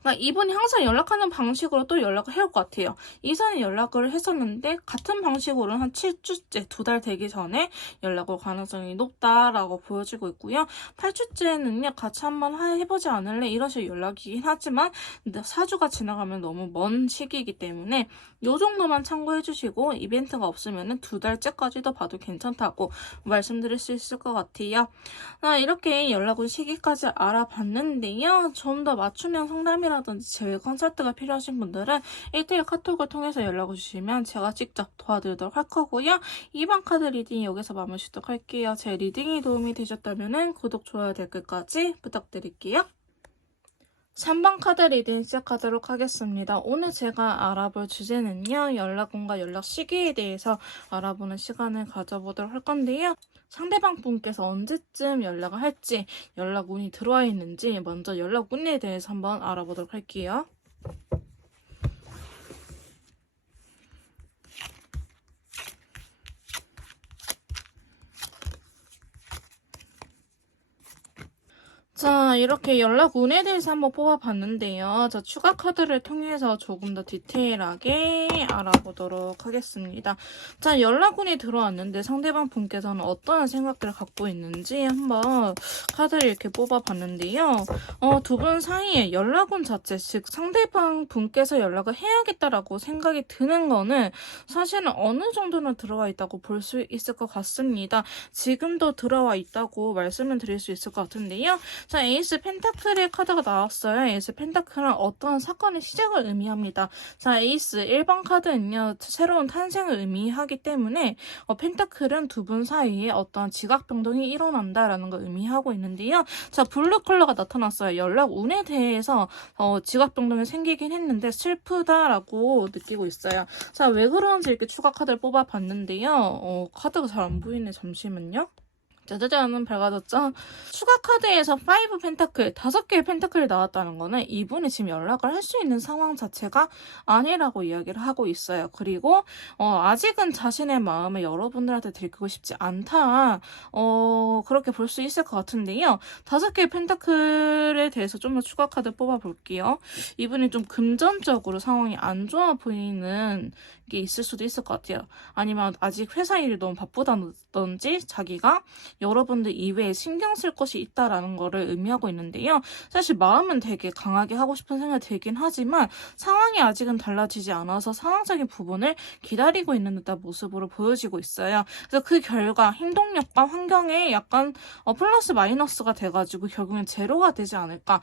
그러니까 이분이 항상 연락하는 방식으로 또 연락을 해올 것 같아요. 이전에 연락을 했었는데 같은 방식으로는 한 7주째, 2달 되기 전에 연락 올 가능성이 높다라고 보여지고 있고요. 8주째는요. 같이 한번 해보지 않을래? 이런 식의 연락이긴 하지만 4주가 지나가면 너무 먼 시기이기 때문에 요 정도만 참고해주시고 이벤트가 없으면 2달째까지도 봐도 괜찮다고 말씀드릴 수 있을 것 같아요. 이렇게 연락 온 시기까지 알아봤는데요. 좀 더 맞춤형 상담이라든지 제외 컨설트가 필요하신 분들은 1대1 카톡을 통해서 연락을 주시면 제가 직접 도와드리도록 할 거고요. 2번 카드 리딩 여기서 마무리 짓도록 할게요. 제 리딩이 도움이 되셨다면 구독, 좋아요, 댓글까지 부탁드릴게요. 3번 카드 리딩 시작하도록 하겠습니다. 오늘 제가 알아볼 주제는요. 연락운과 연락 시기에 대해서 알아보는 시간을 가져보도록 할 건데요. 상대방 분께서 언제쯤 연락을 할지, 연락운이 들어와 있는지 먼저 연락운에 대해서 한번 알아보도록 할게요. 자, 이렇게 연락운에 대해서 한번 뽑아봤는데요. 자, 추가 카드를 통해서 조금 더 디테일하게 알아보도록 하겠습니다. 자, 연락운이 들어왔는데 상대방 분께서는 어떠한 생각들을 갖고 있는지 한번 카드를 이렇게 뽑아봤는데요. 두 분 사이에 연락운 자체, 즉 상대방 분께서 연락을 해야겠다라고 생각이 드는 거는 사실은 어느 정도는 들어와 있다고 볼 수 있을 것 같습니다. 지금도 들어와 있다고 말씀을 드릴 수 있을 것 같은데요. 자, 에이스 펜타클의 카드가 나왔어요. 에이스 펜타클은 어떠한 사건의 시작을 의미합니다. 자, 에이스 1번 카드는요. 새로운 탄생을 의미하기 때문에 펜타클은 두 분 사이에 어떠한 지각 변동이 일어난다라는 걸 의미하고 있는데요. 자, 블루 컬러가 나타났어요. 연락 운에 대해서 지각 변동이 생기긴 했는데 슬프다라고 느끼고 있어요. 자, 왜 그런지 이렇게 추가 카드를 뽑아봤는데요. 카드가 잘 안 보이네. 잠시만요. 짜자잔 밝아졌죠? 추가 카드에서 5 펜타클, 5개의 펜타클이 나왔다는 거는 이분이 지금 연락을 할 수 있는 상황 자체가 아니라고 이야기를 하고 있어요. 그리고 아직은 자신의 마음을 여러분들한테 들키고 싶지 않다. 그렇게 볼 수 있을 것 같은데요. 5개의 펜타클에 대해서 좀 더 추가 카드 뽑아볼게요. 이분이 좀 금전적으로 상황이 안 좋아 보이는 게 있을 수도 있을 것 같아요. 아니면 아직 회사 일이 너무 바쁘다든지 자기가 여러분들 이외에 신경 쓸 것이 있다라는 거를 의미하고 있는데요. 사실 마음은 되게 강하게 하고 싶은 생각이 들긴 하지만 상황이 아직은 달라지지 않아서 상황적인 부분을 기다리고 있는 듯한 모습으로 보여지고 있어요. 그래서 그 결과 행동력과 환경에 약간 플러스 마이너스가 돼가지고 결국엔 제로가 되지 않을까.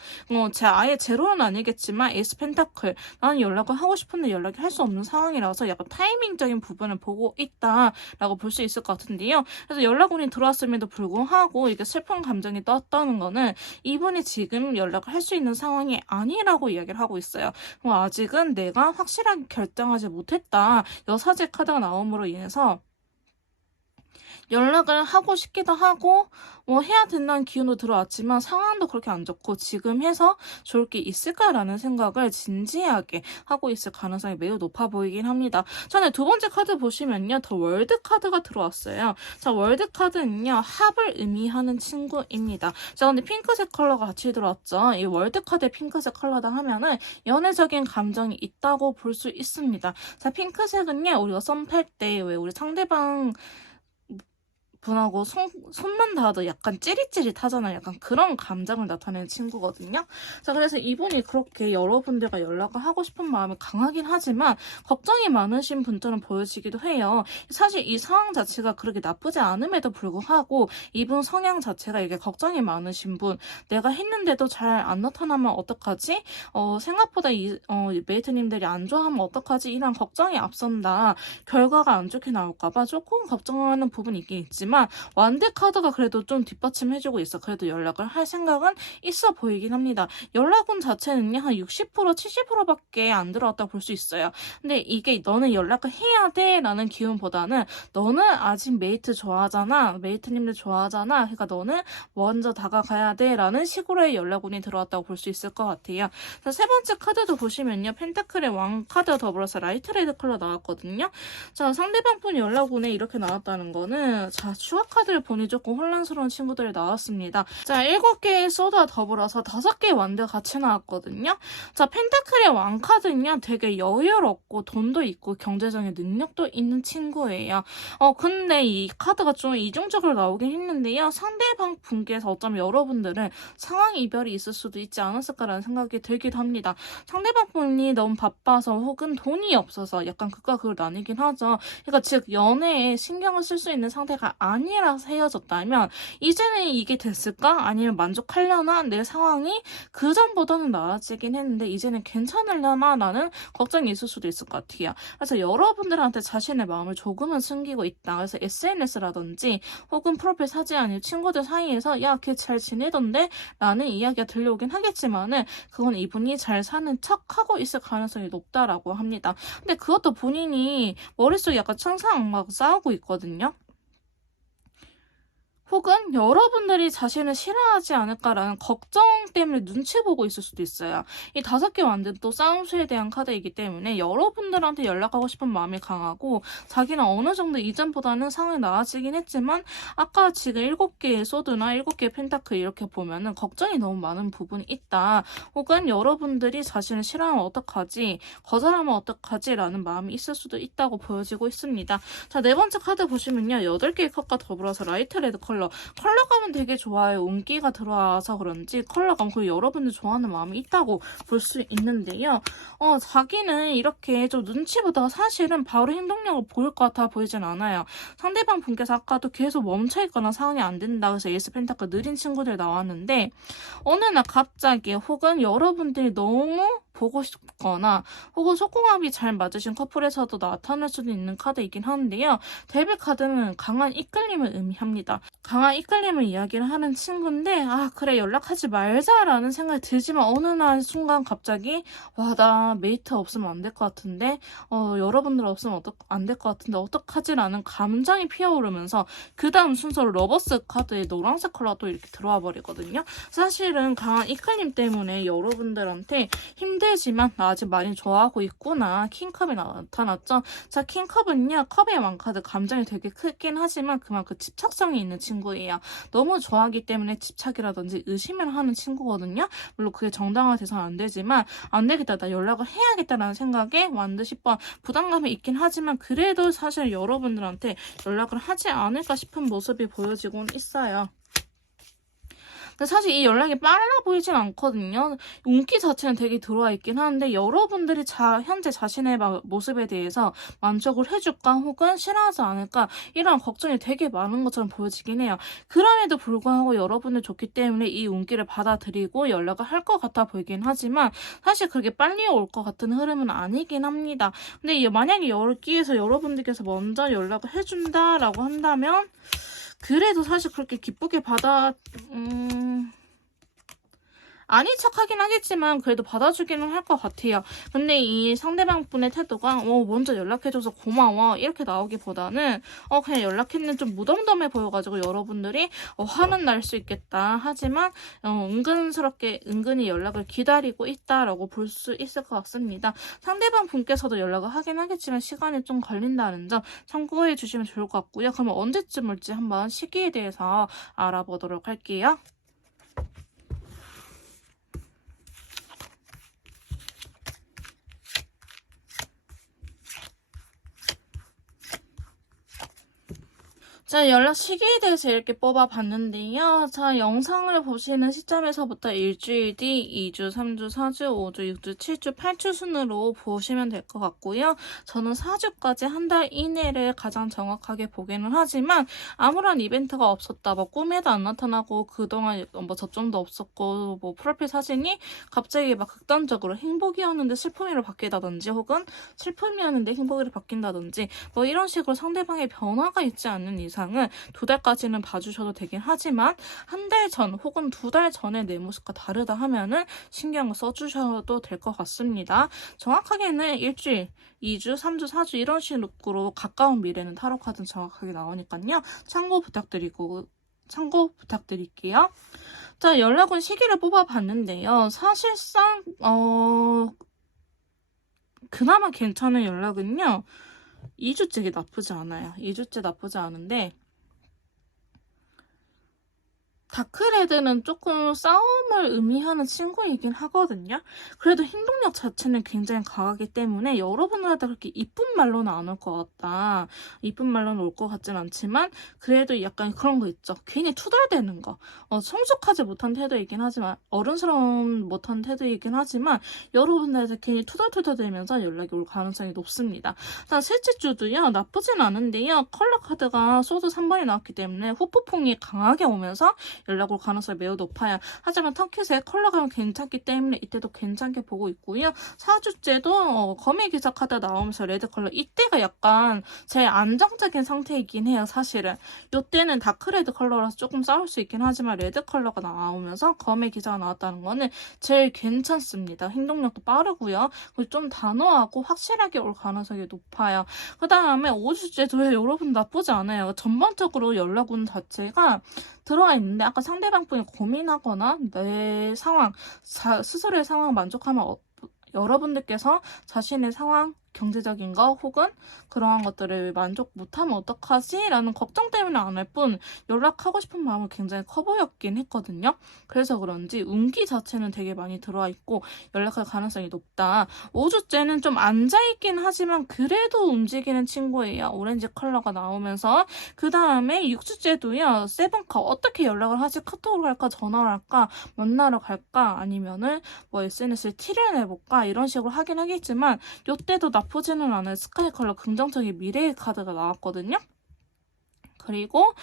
아예 제로는 아니겠지만 에이스 펜타클 나는 연락을 하고 싶은데 연락이 할 수 없는 상황이라서 약간 타이밍적인 부분을 보고 있다라고 볼 수 있을 것 같은데요. 그래서 연락운이 들어왔음에도 불구하고 이게 슬픈 감정이 떴다는 거는 이분이 지금 연락을 할 수 있는 상황이 아니라고 이야기를 하고 있어요. 아직은 내가 확실하게 결정하지 못했다. 여사제 카드가 나옴으로 인해서 연락을 하고 싶기도 하고 해야 된다는 기운도 들어왔지만 상황도 그렇게 안 좋고 지금 해서 좋을 게 있을까라는 생각을 진지하게 하고 있을 가능성이 매우 높아 보이긴 합니다. 전에 두 번째 카드 보시면요. 더 월드 카드가 들어왔어요. 자, 월드 카드는요. 합을 의미하는 친구입니다. 자, 근데 핑크색 컬러가 같이 들어왔죠. 이 월드 카드의 핑크색 컬러다 하면은 연애적인 감정이 있다고 볼 수 있습니다. 자, 핑크색은요. 우리가 썸 탈 때 왜 우리 상대방 분하고 손만 닿아도 약간 찌릿찌릿하잖아요. 약간 그런 감정을 나타내는 친구거든요. 자, 그래서 이분이 그렇게 여러분들과 연락을 하고 싶은 마음이 강하긴 하지만 걱정이 많으신 분처럼 보여지기도 해요. 사실 이 상황 자체가 그렇게 나쁘지 않음에도 불구하고 이분 성향 자체가 이게 걱정이 많으신 분, 내가 했는데도 잘 안 나타나면 어떡하지? 생각보다 메이트님들이 안 좋아하면 어떡하지? 이런 걱정이 앞선다. 결과가 안 좋게 나올까봐 조금 걱정하는 부분이 있긴 있지만 완대 카드가 그래도 좀 뒷받침해주고 있어. 그래도 연락을 할 생각은 있어 보이긴 합니다. 연락운 자체는요 한 60% 70%밖에 안 들어왔다고 볼 수 있어요. 근데 이게 너는 연락을 해야 돼 라는 기운보다는 너는 아직 메이트 좋아하잖아. 메이트님들 좋아하잖아. 그러니까 너는 먼저 다가가야 돼 라는 식으로의 연락운이 들어왔다고 볼 수 있을 것 같아요. 자, 세 번째 카드도 보시면요. 펜타클의 왕 카드 더불어서 라이트 레드 컬러 나왔거든요. 자, 상대방 분 연락운에 이렇게 나왔다는 거는 자, 추가 카드를 보니 조금 혼란스러운 친구들이 나왔습니다. 자, 7개의 소드와 더불어서 5개의 완드 같이 나왔거든요. 자, 펜타클의 왕 카드는요. 되게 여유롭고 돈도 있고 경제적인 능력도 있는 친구예요. 근데 이 카드가 좀 이중적으로 나오긴 했는데요. 상대방 분께서 어쩌면 여러분들은 상황 이별이 있을 수도 있지 않았을까라는 생각이 들기도 합니다. 상대방 분이 너무 바빠서 혹은 돈이 없어서 약간 극과 극을 나뉘긴 하죠. 그러니까 즉 연애에 신경을 쓸 수 있는 상태가 아니라서 헤어졌다면 이제는 이게 됐을까? 아니면 만족하려나? 내 상황이 그전보다는 나아지긴 했는데 이제는 괜찮으려나? 라는 걱정이 있을 수도 있을 것 같아요. 그래서 여러분들한테 자신의 마음을 조금은 숨기고 있다. 그래서 SNS라든지 혹은 프로필 사진 아닌 친구들 사이에서 야, 걔 잘 지내던데? 라는 이야기가 들려오긴 하겠지만은 그건 이분이 잘 사는 척하고 있을 가능성이 높다라고 합니다. 근데 그것도 본인이 머릿속에 약간 천사 악마하고 싸우고 있거든요. 혹은 여러분들이 자신을 싫어하지 않을까라는 걱정 때문에 눈치 보고 있을 수도 있어요. 이 5개 완전 또 싸움수에 대한 카드이기 때문에 여러분들한테 연락하고 싶은 마음이 강하고 자기는 어느 정도 이전보다는 상황이 나아지긴 했지만 아까 지금 7개의 소드나 7개의 펜타클 이렇게 보면은 걱정이 너무 많은 부분이 있다. 혹은 여러분들이 자신을 싫어하면 어떡하지? 거절하면 어떡하지? 라는 마음이 있을 수도 있다고 보여지고 있습니다. 자, 네 번째 카드 보시면요. 8개의 컵과 더불어서 라이트 레드 컬러감은 되게 좋아요. 온기가 들어와서 그런지 컬러감 그리고 여러분들 좋아하는 마음이 있다고 볼 수 있는데요. 자기는 이렇게 좀 눈치 보다가 사실은 바로 행동력을 보일 것 같아 보이진 않아요. 상대방 분께서 아까도 계속 멈춰있거나 상황이 안 된다 그래서 에이스 펜타클 느린 친구들 나왔는데 어느 날 갑자기 혹은 여러분들이 너무 보고 싶거나 혹은 속궁합이 잘 맞으신 커플에서도 나타날 수도 있는 카드이긴 하는데요. 데빌 카드는 강한 이끌림을 의미합니다. 강한 이끌림을 이야기를 하는 친구인데 아 그래 연락하지 말자라는 생각이 들지만 어느 날 순간 갑자기 와 나 메이트 없으면 안 될 것 같은데 여러분들 없으면 안 될 것 같은데 어떡하지라는 감정이 피어오르면서 그 다음 순서로 러버스 카드의 노란색 컬러도 이렇게 들어와 버리거든요. 사실은 강한 이끌림 때문에 여러분들한테 힘들지만 나 아직 많이 좋아하고 있구나. 킹컵이 나타났죠. 자, 킹컵은요. 컵의 왕카드 감정이 되게 크긴 하지만 그만큼 집착성이 있는 친구예요. 너무 좋아하기 때문에 집착이라든지 의심을 하는 친구거든요. 물론 그게 정당화돼서는 안 되지만 안 되겠다. 나 연락을 해야겠다라는 생각에 완드 10번 부담감이 있긴 하지만 그래도 사실 여러분들한테 연락을 하지 않을까 싶은 모습이 보여지곤 있어요. 근데 사실 이 연락이 빨라 보이진 않거든요. 운기 자체는 되게 들어와 있긴 하는데 여러분들이 현재 자신의 모습에 대해서 만족을 해줄까 혹은 싫어하지 않을까 이런 걱정이 되게 많은 것처럼 보여지긴 해요. 그럼에도 불구하고 여러분들 좋기 때문에 이 운기를 받아들이고 연락을 할 것 같아 보이긴 하지만 사실 그렇게 빨리 올 것 같은 흐름은 아니긴 합니다. 근데 만약에 여기에서 여러분들께서 먼저 연락을 해준다라고 한다면 그래도 사실 그렇게 기쁘게 아닌 척하긴 하겠지만 그래도 받아주기는 할 것 같아요. 근데 이 상대방 분의 태도가 먼저 연락해줘서 고마워 이렇게 나오기보다는 그냥 연락했는데 좀 무덤덤해 보여가지고 여러분들이 화는 날 수 있겠다. 하지만 은근히 연락을 기다리고 있다라고 볼 수 있을 것 같습니다. 상대방 분께서도 연락을 하긴 하겠지만 시간이 좀 걸린다는 점 참고해 주시면 좋을 것 같고요. 그러면 언제쯤 올지 한번 시기에 대해서 알아보도록 할게요. 자, 연락 시기에 대해서 이렇게 뽑아봤는데요. 자, 영상을 보시는 시점에서부터 일주일 뒤 2주, 3주, 4주, 5주, 6주, 7주, 8주 순으로 보시면 될 것 같고요. 저는 4주까지 한 달 이내를 가장 정확하게 보기는 하지만 아무런 이벤트가 없었다, 뭐 꿈에도 안 나타나고 그동안 뭐 접종도 없었고 뭐 프로필 사진이 갑자기 막 극단적으로 행복이었는데 슬픔으로 바뀌다든지 혹은 슬픔이었는데 행복으로 바뀐다든지 뭐 이런 식으로 상대방의 변화가 있지 않는 이상은 2달까지는 봐주셔도 되긴 하지만 한 달 전 혹은 2달 전에 내 모습과 다르다 하면은 신경을 써주셔도 될 것 같습니다. 정확하게는 일주일, 2주, 3주, 4주 이런 식으로 가까운 미래는 타로 카드는 정확하게 나오니까요. 참고 부탁드릴게요. 자, 연락운 시기를 뽑아봤는데요. 사실상 그나마 괜찮은 연락은요. 2주째 나쁘지 않아요. 2주째 나쁘지 않은데 다크레드는 조금 싸움을 의미하는 친구이긴 하거든요. 그래도 행동력 자체는 굉장히 강하기 때문에 여러분들한테 그렇게 이쁜 말로는 안 올 것 같다. 이쁜 말로는 올 것 같진 않지만 그래도 약간 그런 거 있죠. 괜히 투덜대는 거. 성숙하지 못한 태도이긴 하지만 어른스러운 못한 태도이긴 하지만 여러분들한테 괜히 투덜투덜대면서 연락이 올 가능성이 높습니다. 자, 셋째 주도요. 나쁘진 않은데요. 컬러 카드가 소드 3번이 나왔기 때문에 후폭풍이 강하게 오면서 연락 올 가능성이 매우 높아요. 하지만 터킷의 컬러감은 괜찮기 때문에 이때도 괜찮게 보고 있고요. 4주째도 거미 기사 카드 나오면서 레드 컬러 이때가 약간 제일 안정적인 상태이긴 해요. 사실은 이때는 다크레드 컬러라서 조금 싸울 수 있긴 하지만 레드 컬러가 나오면서 거미 기사가 나왔다는 거는 제일 괜찮습니다. 행동력도 빠르고요. 그리고 좀 단호하고 확실하게 올 가능성이 높아요. 그 다음에 5주째도 여러분 나쁘지 않아요. 전반적으로 연락운 자체가 들어가 있는데 아까 상대방 분이 고민하거나 내 상황, 스스로의 상황 만족하면 여러분들께서 자신의 상황, 경제적인 거 혹은 그러한 것들을 만족 못하면 어떡하지? 라는 걱정 때문에 안 할 뿐 연락하고 싶은 마음은 굉장히 커 보였긴 했거든요. 그래서 그런지 운기 자체는 되게 많이 들어와 있고 연락할 가능성이 높다. 5주째는 좀 앉아있긴 하지만 그래도 움직이는 친구예요. 오렌지 컬러가 나오면서 그 다음에 6주째도요. 세븐카 어떻게 연락을 하지? 카톡으로 할까? 전화를 할까? 만나러 갈까? 아니면은 뭐 SNS에 티를 내볼까? 이런 식으로 하긴 하겠지만 이때도 나쁘지는 않은 스카이 컬러 긍정적인 미래의 카드가 나왔거든요. 그리고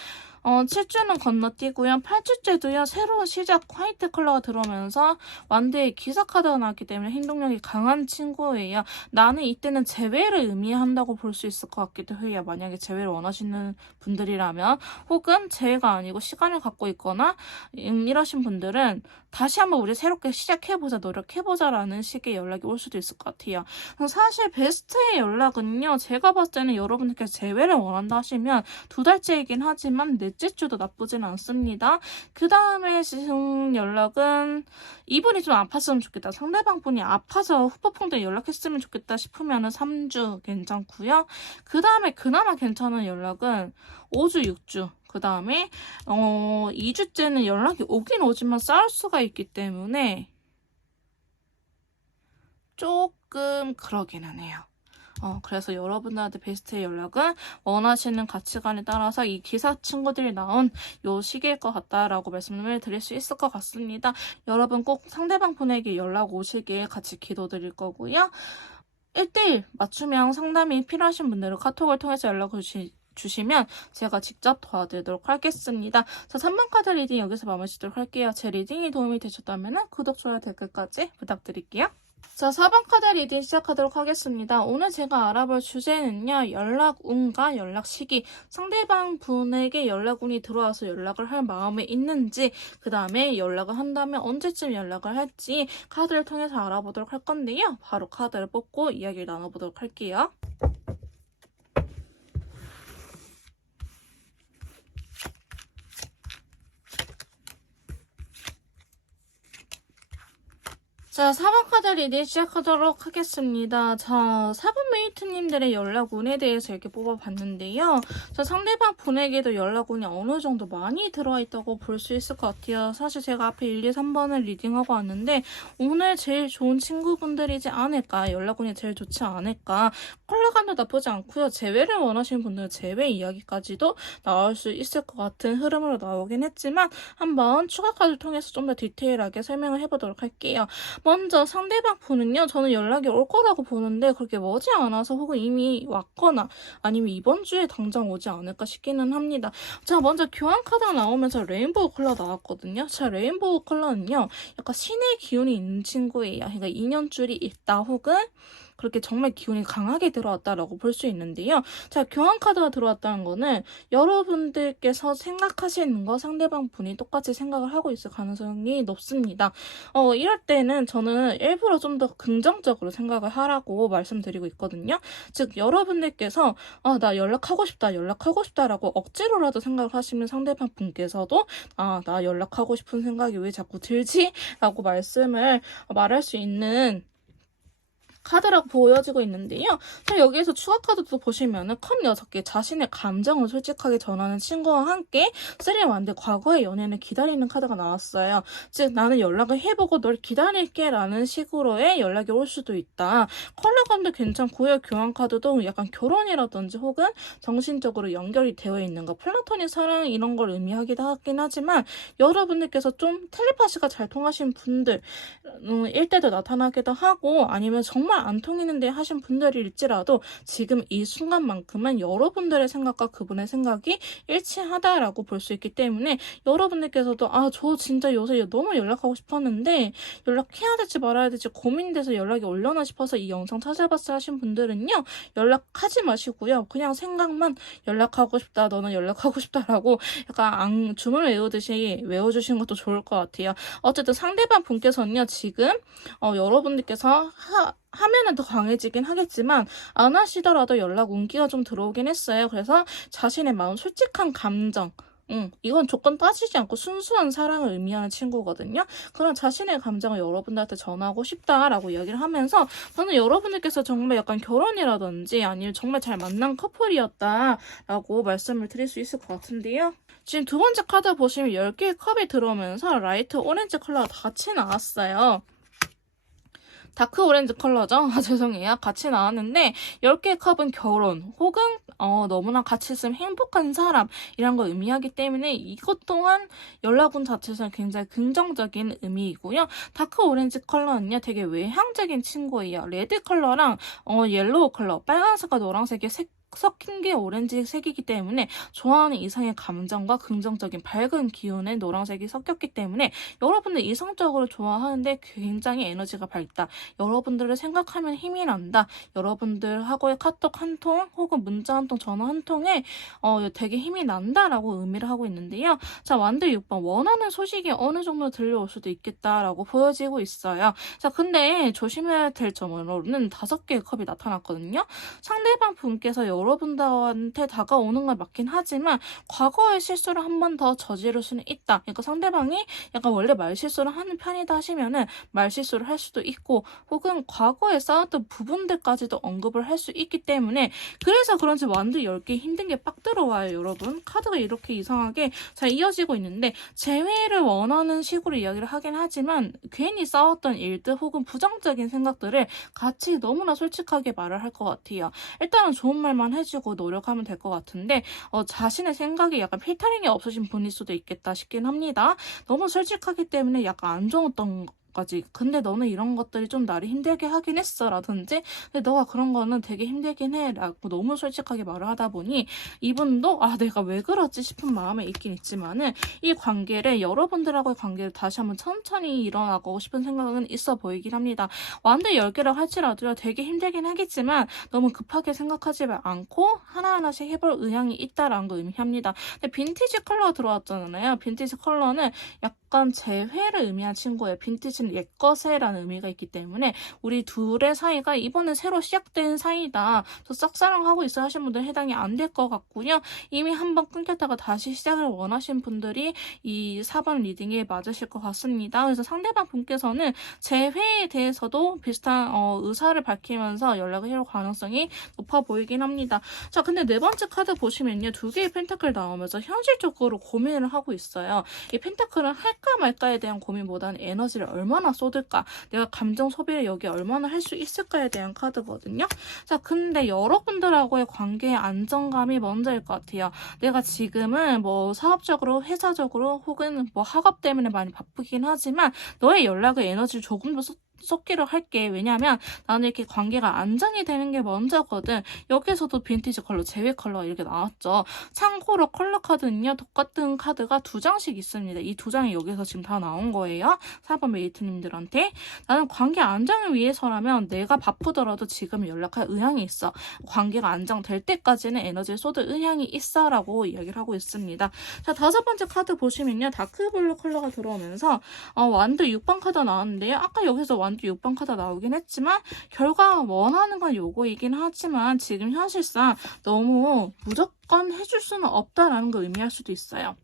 7주는 건너뛰고요. 8주째도요. 새로운 시작 화이트 컬러가 들어오면서 완대의 기사 카드가 나왔기 때문에 행동력이 강한 친구예요. 나는 이때는 재회를 의미한다고 볼 수 있을 것 같기도 해요. 만약에 재회를 원하시는 분들이라면 혹은 재회가 아니고 시간을 갖고 있거나 이러신 분들은 다시 한번 우리 새롭게 시작해보자, 노력해보자라는 식의 연락이 올 수도 있을 것 같아요. 사실 베스트의 연락은요. 제가 봤을 때는 여러분들께서 재회를 원한다 하시면 2달째이긴 하지만 넷째 주도 나쁘진 않습니다. 그 다음에 지금 연락은 이분이 좀 아팠으면 좋겠다. 상대방 분이 아파서 후폭풍 연락했으면 좋겠다 싶으면 3주 괜찮고요. 그 다음에 그나마 괜찮은 연락은 5주, 6주. 그 다음에 2주째는 연락이 오긴 오지만 싸울 수가 있기 때문에 조금 그러기는 해요. 그래서 여러분들한테 베스트의 연락은 원하시는 가치관에 따라서 이 기사 친구들이 나온 요 시기일 것 같다라고 말씀을 드릴 수 있을 것 같습니다. 여러분 꼭 상대방 분에게 연락 오시길 같이 기도드릴 거고요. 1대1 맞춤형 상담이 필요하신 분들은 카톡을 통해서 연락을 주시면 제가 직접 도와드리도록 하겠습니다. 자, 3번 카드 리딩 여기서 마무리 짓도록 할게요. 제 리딩이 도움이 되셨다면 구독, 좋아요, 댓글까지 부탁드릴게요. 자, 4번 카드 리딩 시작하도록 하겠습니다. 오늘 제가 알아볼 주제는요. 연락운과 연락 시기. 상대방 분에게 연락운이 들어와서 연락을 할 마음이 있는지, 그 다음에 연락을 한다면 언제쯤 연락을 할지 카드를 통해서 알아보도록 할 건데요. 바로 카드를 뽑고 이야기를 나눠보도록 할게요. 자, 4번 카드 리딩 시작하도록 하겠습니다. 자, 4번 메이트님들의 연락운에 대해서 이렇게 뽑아봤는데요. 자, 상대방 분에게도 연락운이 어느 정도 많이 들어와 있다고 볼 수 있을 것 같아요. 사실 제가 앞에 1, 2, 3번을 리딩하고 왔는데 오늘 제일 좋은 친구분들이지 않을까, 연락운이 제일 좋지 않을까. 컬러감도 나쁘지 않고요. 재회를 원하시는 분들은 재회 이야기까지도 나올 수 있을 것 같은 흐름으로 나오긴 했지만 한번 추가 카드를 통해서 좀 더 디테일하게 설명을 해보도록 할게요. 먼저 상대방 분은요, 저는 연락이 올 거라고 보는데 그렇게 머지 않아서 혹은 이미 왔거나 아니면 이번 주에 당장 오지 않을까 싶기는 합니다. 자, 먼저 교환 카드가 나오면서 레인보우 컬러 나왔거든요. 자, 레인보우 컬러는요, 약간 신의 기운이 있는 친구예요. 그러니까 인연줄이 있다 혹은 그렇게 정말 기운이 강하게 들어왔다라고 볼 수 있는데요. 자, 교환 카드가 들어왔다는 거는 여러분들께서 생각하시는 거 상대방 분이 똑같이 생각을 하고 있을 가능성이 높습니다. 이럴 때는 저는 일부러 좀 더 긍정적으로 생각을 하라고 말씀드리고 있거든요. 즉, 여러분들께서 나 연락하고 싶다, 연락하고 싶다라고 억지로라도 생각을 하시면 상대방 분께서도 나 연락하고 싶은 생각이 왜 자꾸 들지? 라고 말할 수 있는 카드라고 보여지고 있는데요. 자, 여기에서 추가 카드도 보시면은 컵 6개, 자신의 감정을 솔직하게 전하는 친구와 함께 3완드 과거의 연애를 기다리는 카드가 나왔어요. 즉, 나는 연락을 해보고 널 기다릴게 라는 식으로의 연락이 올 수도 있다. 컬러감도 괜찮고요. 교환 카드도 약간 결혼이라든지 혹은 정신적으로 연결이 되어 있는 거, 플라토닉 사랑 이런 걸 의미하기도 하긴 하지만 여러분들께서 좀 텔레파시가 잘 통하신 분들 일때도 나타나기도 하고 아니면 정말 안 통했는데 하신 분들일지라도 지금 이 순간만큼은 여러분들의 생각과 그분의 생각이 일치하다라고 볼 수 있기 때문에 여러분들께서도 저 진짜 요새 너무 연락하고 싶었는데 연락해야 될지 말아야 될지 고민돼서 연락이 올려나 싶어서 이 영상 찾아봤어 하신 분들은요, 연락하지 마시고요. 그냥 생각만 연락하고 싶다, 너는 연락하고 싶다라고 약간 주문을 외우듯이 외워주시는 것도 좋을 것 같아요. 어쨌든 상대방 분께서는요, 지금 여러분들께서 하면은 더 강해지긴 하겠지만 안 하시더라도 연락 운기가 좀 들어오긴 했어요. 그래서 자신의 마음, 솔직한 감정, 이건 조건 따지지 않고 순수한 사랑을 의미하는 친구거든요. 그런 자신의 감정을 여러분들한테 전하고 싶다라고 이야기를 하면서 저는 여러분들께서 정말 약간 결혼이라든지 아니면 정말 잘 만난 커플이었다라고 말씀을 드릴 수 있을 것 같은데요. 지금 두 번째 카드 보시면 10개의 컵이 들어오면서 라이트 오렌지 컬러가 같이 나왔어요. 다크 오렌지 컬러죠? 죄송해요. 같이 나왔는데 10개의 컵은 결혼 혹은 너무나 같이 있으면 행복한 사람 이런 걸 의미하기 때문에 이것 또한 연락운 자체에서는 굉장히 긍정적인 의미이고요. 다크 오렌지 컬러는요, 되게 외향적인 친구예요. 레드 컬러랑 옐로우 컬러, 빨간색과 노란색의 섞인 게 오렌지색이기 때문에 좋아하는 이성의 감정과 긍정적인 밝은 기운의 노란색이 섞였기 때문에 여러분들 이성적으로 좋아하는데 굉장히 에너지가 밝다. 여러분들을 생각하면 힘이 난다. 여러분들하고의 카톡 한 통 혹은 문자 한 통, 전화 한 통에 되게 힘이 난다라고 의미를 하고 있는데요. 자, 완드 6번 원하는 소식이 어느 정도 들려올 수도 있겠다라고 보여지고 있어요. 자, 근데 조심해야 될 점으로는 5개의 컵이 나타났거든요. 상대방 분께서 여러분들한테 다가오는 건 맞긴 하지만 과거의 실수를 한 번 더 저지를 수는 있다. 그러니까 상대방이 약간 원래 말실수를 하는 편이다 하시면은 말실수를 할 수도 있고 혹은 과거에 쌓았던 부분들까지도 언급을 할 수 있기 때문에 그래서 그런지 완드 10개 힘든 게 빡 들어와요, 여러분. 카드가 이렇게 이상하게 잘 이어지고 있는데 재회를 원하는 식으로 이야기를 하긴 하지만 괜히 싸웠던 일들 혹은 부정적인 생각들을 같이 너무나 솔직하게 말을 할 것 같아요. 일단은 좋은 말만 해주고 노력하면 될 것 같은데 자신의 생각이 약간 필터링이 없으신 분일 수도 있겠다 싶긴 합니다. 너무 솔직하기 때문에 약간 안 좋았던 까지. 근데 너는 이런 것들이 좀 나를 힘들게 하긴 했어 라든지 근데 너가 그런 거는 되게 힘들긴 해 라고 너무 솔직하게 말을 하다 보니 이분도 내가 왜 그러지 싶은 마음에 있긴 있지만은 이 관계를 여러분들하고의 관계를 다시 한번 천천히 일어나고 싶은 생각은 있어 보이긴 합니다. 완드 10개라고 할지라도요, 되게 힘들긴 하겠지만 너무 급하게 생각하지 않고 하나하나씩 해볼 의향이 있다라는 걸 의미합니다. 근데 빈티지 컬러가 들어왔잖아요. 빈티지 컬러는 약간 재회를 의미한 친구예요. 빈티지 대신 옛것에라는 의미가 있기 때문에 우리 둘의 사이가 이번에 새로 시작된 사이다. 저 짝사랑하고 있어 하신 분들 해당이 안 될 것 같고요. 이미 한번 끊겼다가 다시 시작을 원하신 분들이 이 4번 리딩에 맞으실 것 같습니다. 그래서 상대방 분께서는 재회에 대해서도 비슷한 의사를 밝히면서 연락을 해올 가능성이 높아 보이긴 합니다. 자, 근데 네 번째 카드 보시면요. 두 개의 펜타클 나오면서 현실적으로 고민을 하고 있어요. 이 펜타클은 할까 말까에 대한 고민보다는 에너지를 얼마나 쏟을까, 내가 감정 소비를 여기에 얼마나 할 수 있을까에 대한 카드거든요. 자, 근데 여러분들하고의 관계의 안정감이 먼저일 것 같아요. 내가 지금은 뭐 사업적으로, 회사적으로 혹은 뭐 학업 때문에 많이 바쁘긴 하지만 너의 연락의 에너지를 조금 더 쏟기로 할게. 왜냐면 나는 이렇게 관계가 안정이 되는 게 먼저거든. 여기서도 빈티지 컬러, 제외 컬러가 이렇게 나왔죠. 참고로 컬러 카드는요. 똑같은 카드가 2장씩 있습니다. 이 2장이 여기서 지금 다 나온 거예요. 4번 메이트님들한테. 나는 관계 안정을 위해서라면 내가 바쁘더라도 지금 연락할 의향이 있어. 관계가 안정될 때까지는 에너지를 쏟을 의향이 있어 라고 이야기를 하고 있습니다. 자, 5번째 카드 보시면요. 다크블루 컬러가 들어오면서 완드 6번 카드 나왔는데요. 아까 여기서 완드 6번 카드 나오긴 했지만 결과 원하는 건 요거이긴 하지만 지금 현실상 너무 무조건 해줄 수는 없다라는 걸 의미할 수도 있어요.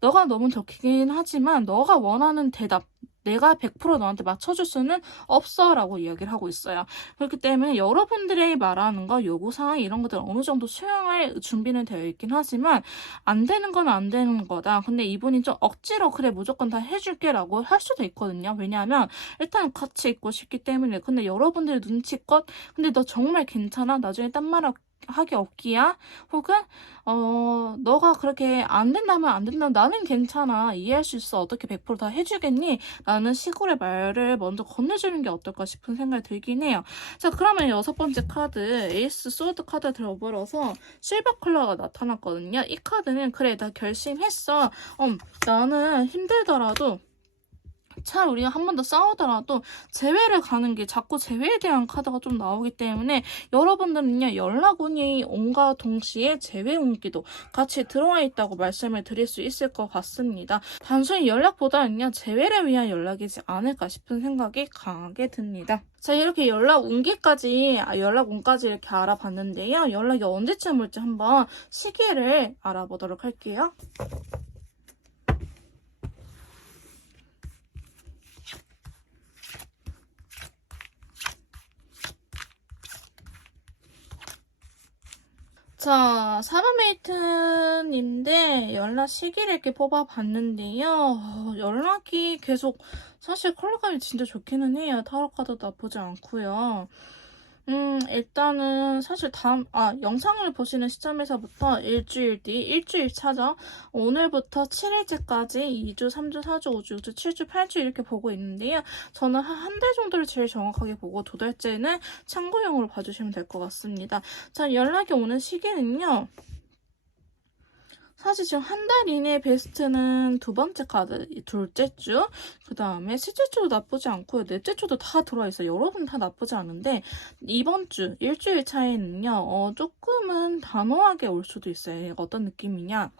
너가 너무 적긴 하지만 너가 원하는 대답, 내가 100% 너한테 맞춰줄 수는 없어 라고 이야기를 하고 있어요. 그렇기 때문에 여러분들이 말하는 거, 요구사항 이런 것들 어느 정도 수용할 준비는 되어 있긴 하지만 안 되는 건 안 되는 거다. 근데 이분이 좀 억지로 그래 무조건 다 해줄게 라고 할 수도 있거든요. 왜냐하면 일단 같이 있고 싶기 때문에. 근데 여러분들의 눈치껏 근데 너 정말 괜찮아? 나중에 딴 말 하기 없기야? 혹은 너가 그렇게 안 된다면 안 된다. 나는 괜찮아. 이해할 수 있어. 어떻게 100%다 해주겠니? 라는 식으로의 말을 먼저 건네주는 게 어떨까 싶은 생각이 들긴 해요. 자, 그러면 6번째 카드 에이스 소드 카드 들어버려서 실버 컬러가 나타났거든요. 이 카드는 그래 나 결심했어. 나는 힘들더라도 차 우리가 한 번 더 싸우더라도 재회를 가는 게 자꾸 재회에 대한 카드가 좀 나오기 때문에 여러분들은요 연락 운이 온과 동시에 재회 운기도 같이 들어와 있다고 말씀을 드릴 수 있을 것 같습니다. 단순히 연락보다는요 재회를 위한 연락이지 않을까 싶은 생각이 강하게 듭니다. 자, 이렇게 연락 운기까지 이렇게 알아봤는데요. 연락이 언제쯤 올지 한번 시기를 알아보도록 할게요. 자, 사바메이트님인데 연락 시기를 이렇게 뽑아봤는데요. 연락이 계속 사실 컬러감이 진짜 좋기는 해요. 타로 카드도 나쁘지 않고요. 일단은 사실 영상을 보시는 시점에서부터 일주일 뒤, 일주일 차죠. 오늘부터 7일째까지 2주, 3주, 4주, 5주, 6주, 7주, 8주 이렇게 보고 있는데요. 저는 한 달 정도를 제일 정확하게 보고 2달째는 참고용으로 봐주시면 될 것 같습니다. 자, 연락이 오는 시기는요. 사실 지금 한 달 이내 베스트는 2번째 카드, 둘째 주, 그 다음에 셋째 주도 나쁘지 않고요. 넷째 주도 다 들어와 있어요. 여러분 다 나쁘지 않은데 이번 주, 일주일 차이는요. 조금은 단호하게 올 수도 있어요. 얘가 어떤 느낌이냐.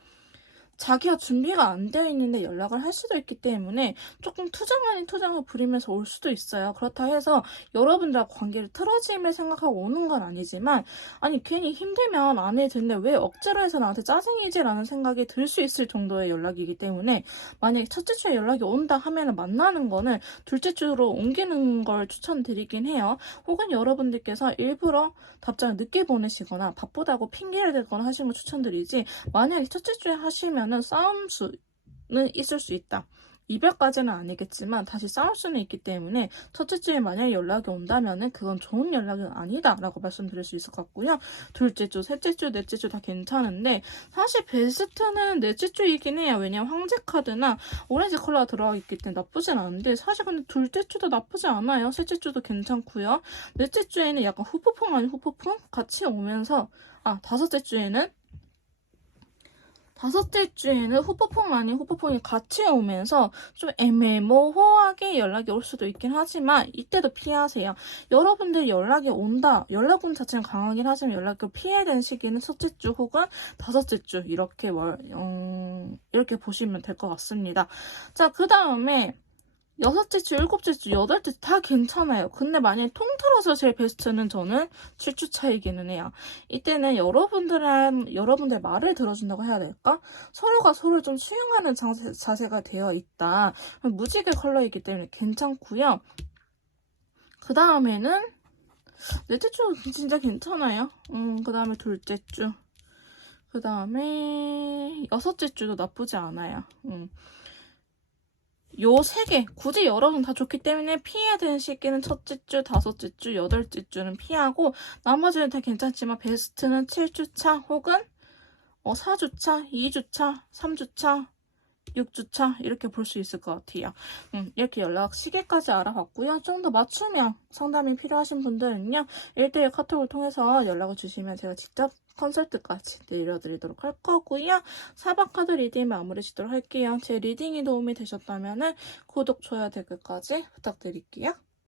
자기가 준비가 안 되어 있는데 연락을 할 수도 있기 때문에 조금 투정 아닌 투정을 부리면서 올 수도 있어요. 그렇다 해서 여러분들하고 관계를 틀어짐을 생각하고 오는 건 아니지만 아니 괜히 힘들면 안 해도 되는데 왜 억지로 해서 나한테 짜증이지? 라는 생각이 들 수 있을 정도의 연락이기 때문에 만약에 첫째 주에 연락이 온다 하면 만나는 거는 둘째 주로 옮기는 걸 추천드리긴 해요. 혹은 여러분들께서 일부러 답장을 늦게 보내시거나 바쁘다고 핑계를 대거나 하시는 걸 추천드리지 만약에 첫째 주에 하시면 싸움 수는 있을 수 있다. 이별까지는 아니겠지만 다시 싸울 수는 있기 때문에 첫째 주에 만약에 연락이 온다면은 그건 좋은 연락은 아니다 라고 말씀드릴 수 있을 것 같고요. 둘째 주, 셋째 주, 넷째 주 다 괜찮은데 사실 베스트는 넷째 주이긴 해요. 왜냐면 황제 카드나 오렌지 컬러가 들어가 있기 때문에 나쁘진 않은데 사실 근데 둘째 주도 나쁘지 않아요. 셋째 주도 괜찮고요. 넷째 주에는 약간 후폭풍 아닌 후폭풍 같이 오면서 다섯째 주에는 후폭풍 아닌 후폭풍이 같이 오면서 좀 애매모호하게 연락이 올 수도 있긴 하지만 이때도 피하세요. 여러분들이 연락이 온다. 연락운 자체는 강하긴 하지만 연락을 피해야 되는 시기는 첫째 주 혹은 다섯째 주 이렇게 보시면 될 것 같습니다. 자, 그 다음에 6째 주, 7째 주, 8째 주 다 괜찮아요. 근데 만약에 통틀어서 제일 베스트는 저는 7주 차이기는 해요. 이때는 여러분들 말을 들어준다고 해야 될까? 서로가 서로를 좀 수용하는 자세가 되어 있다. 무지개 컬러이기 때문에 괜찮고요. 그 다음에는 넷째 주 진짜 괜찮아요. 그 다음에 둘째 주. 그 다음에 6째 주도 나쁘지 않아요. 요 세 개, 굳이 여러분 다 좋기 때문에 피해야 되는 시기는 첫째 주, 5째 주, 8째 주는 피하고 나머지는 다 괜찮지만 베스트는 7주차 혹은 4주차, 2주차, 3주차, 6주차 이렇게 볼 수 있을 것 같아요. 이렇게 연락 시기까지 알아봤고요. 좀 더 맞춤형 상담이 필요하신 분들은요. 1대1 카톡을 통해서 연락을 주시면 제가 직접 컨설트까지 내려드리도록 할 거고요. 사박카드 리딩 마무리 짓도록 할게요. 제 리딩이 도움이 되셨다면 구독, 좋아요, 댓글까지 부탁드릴게요.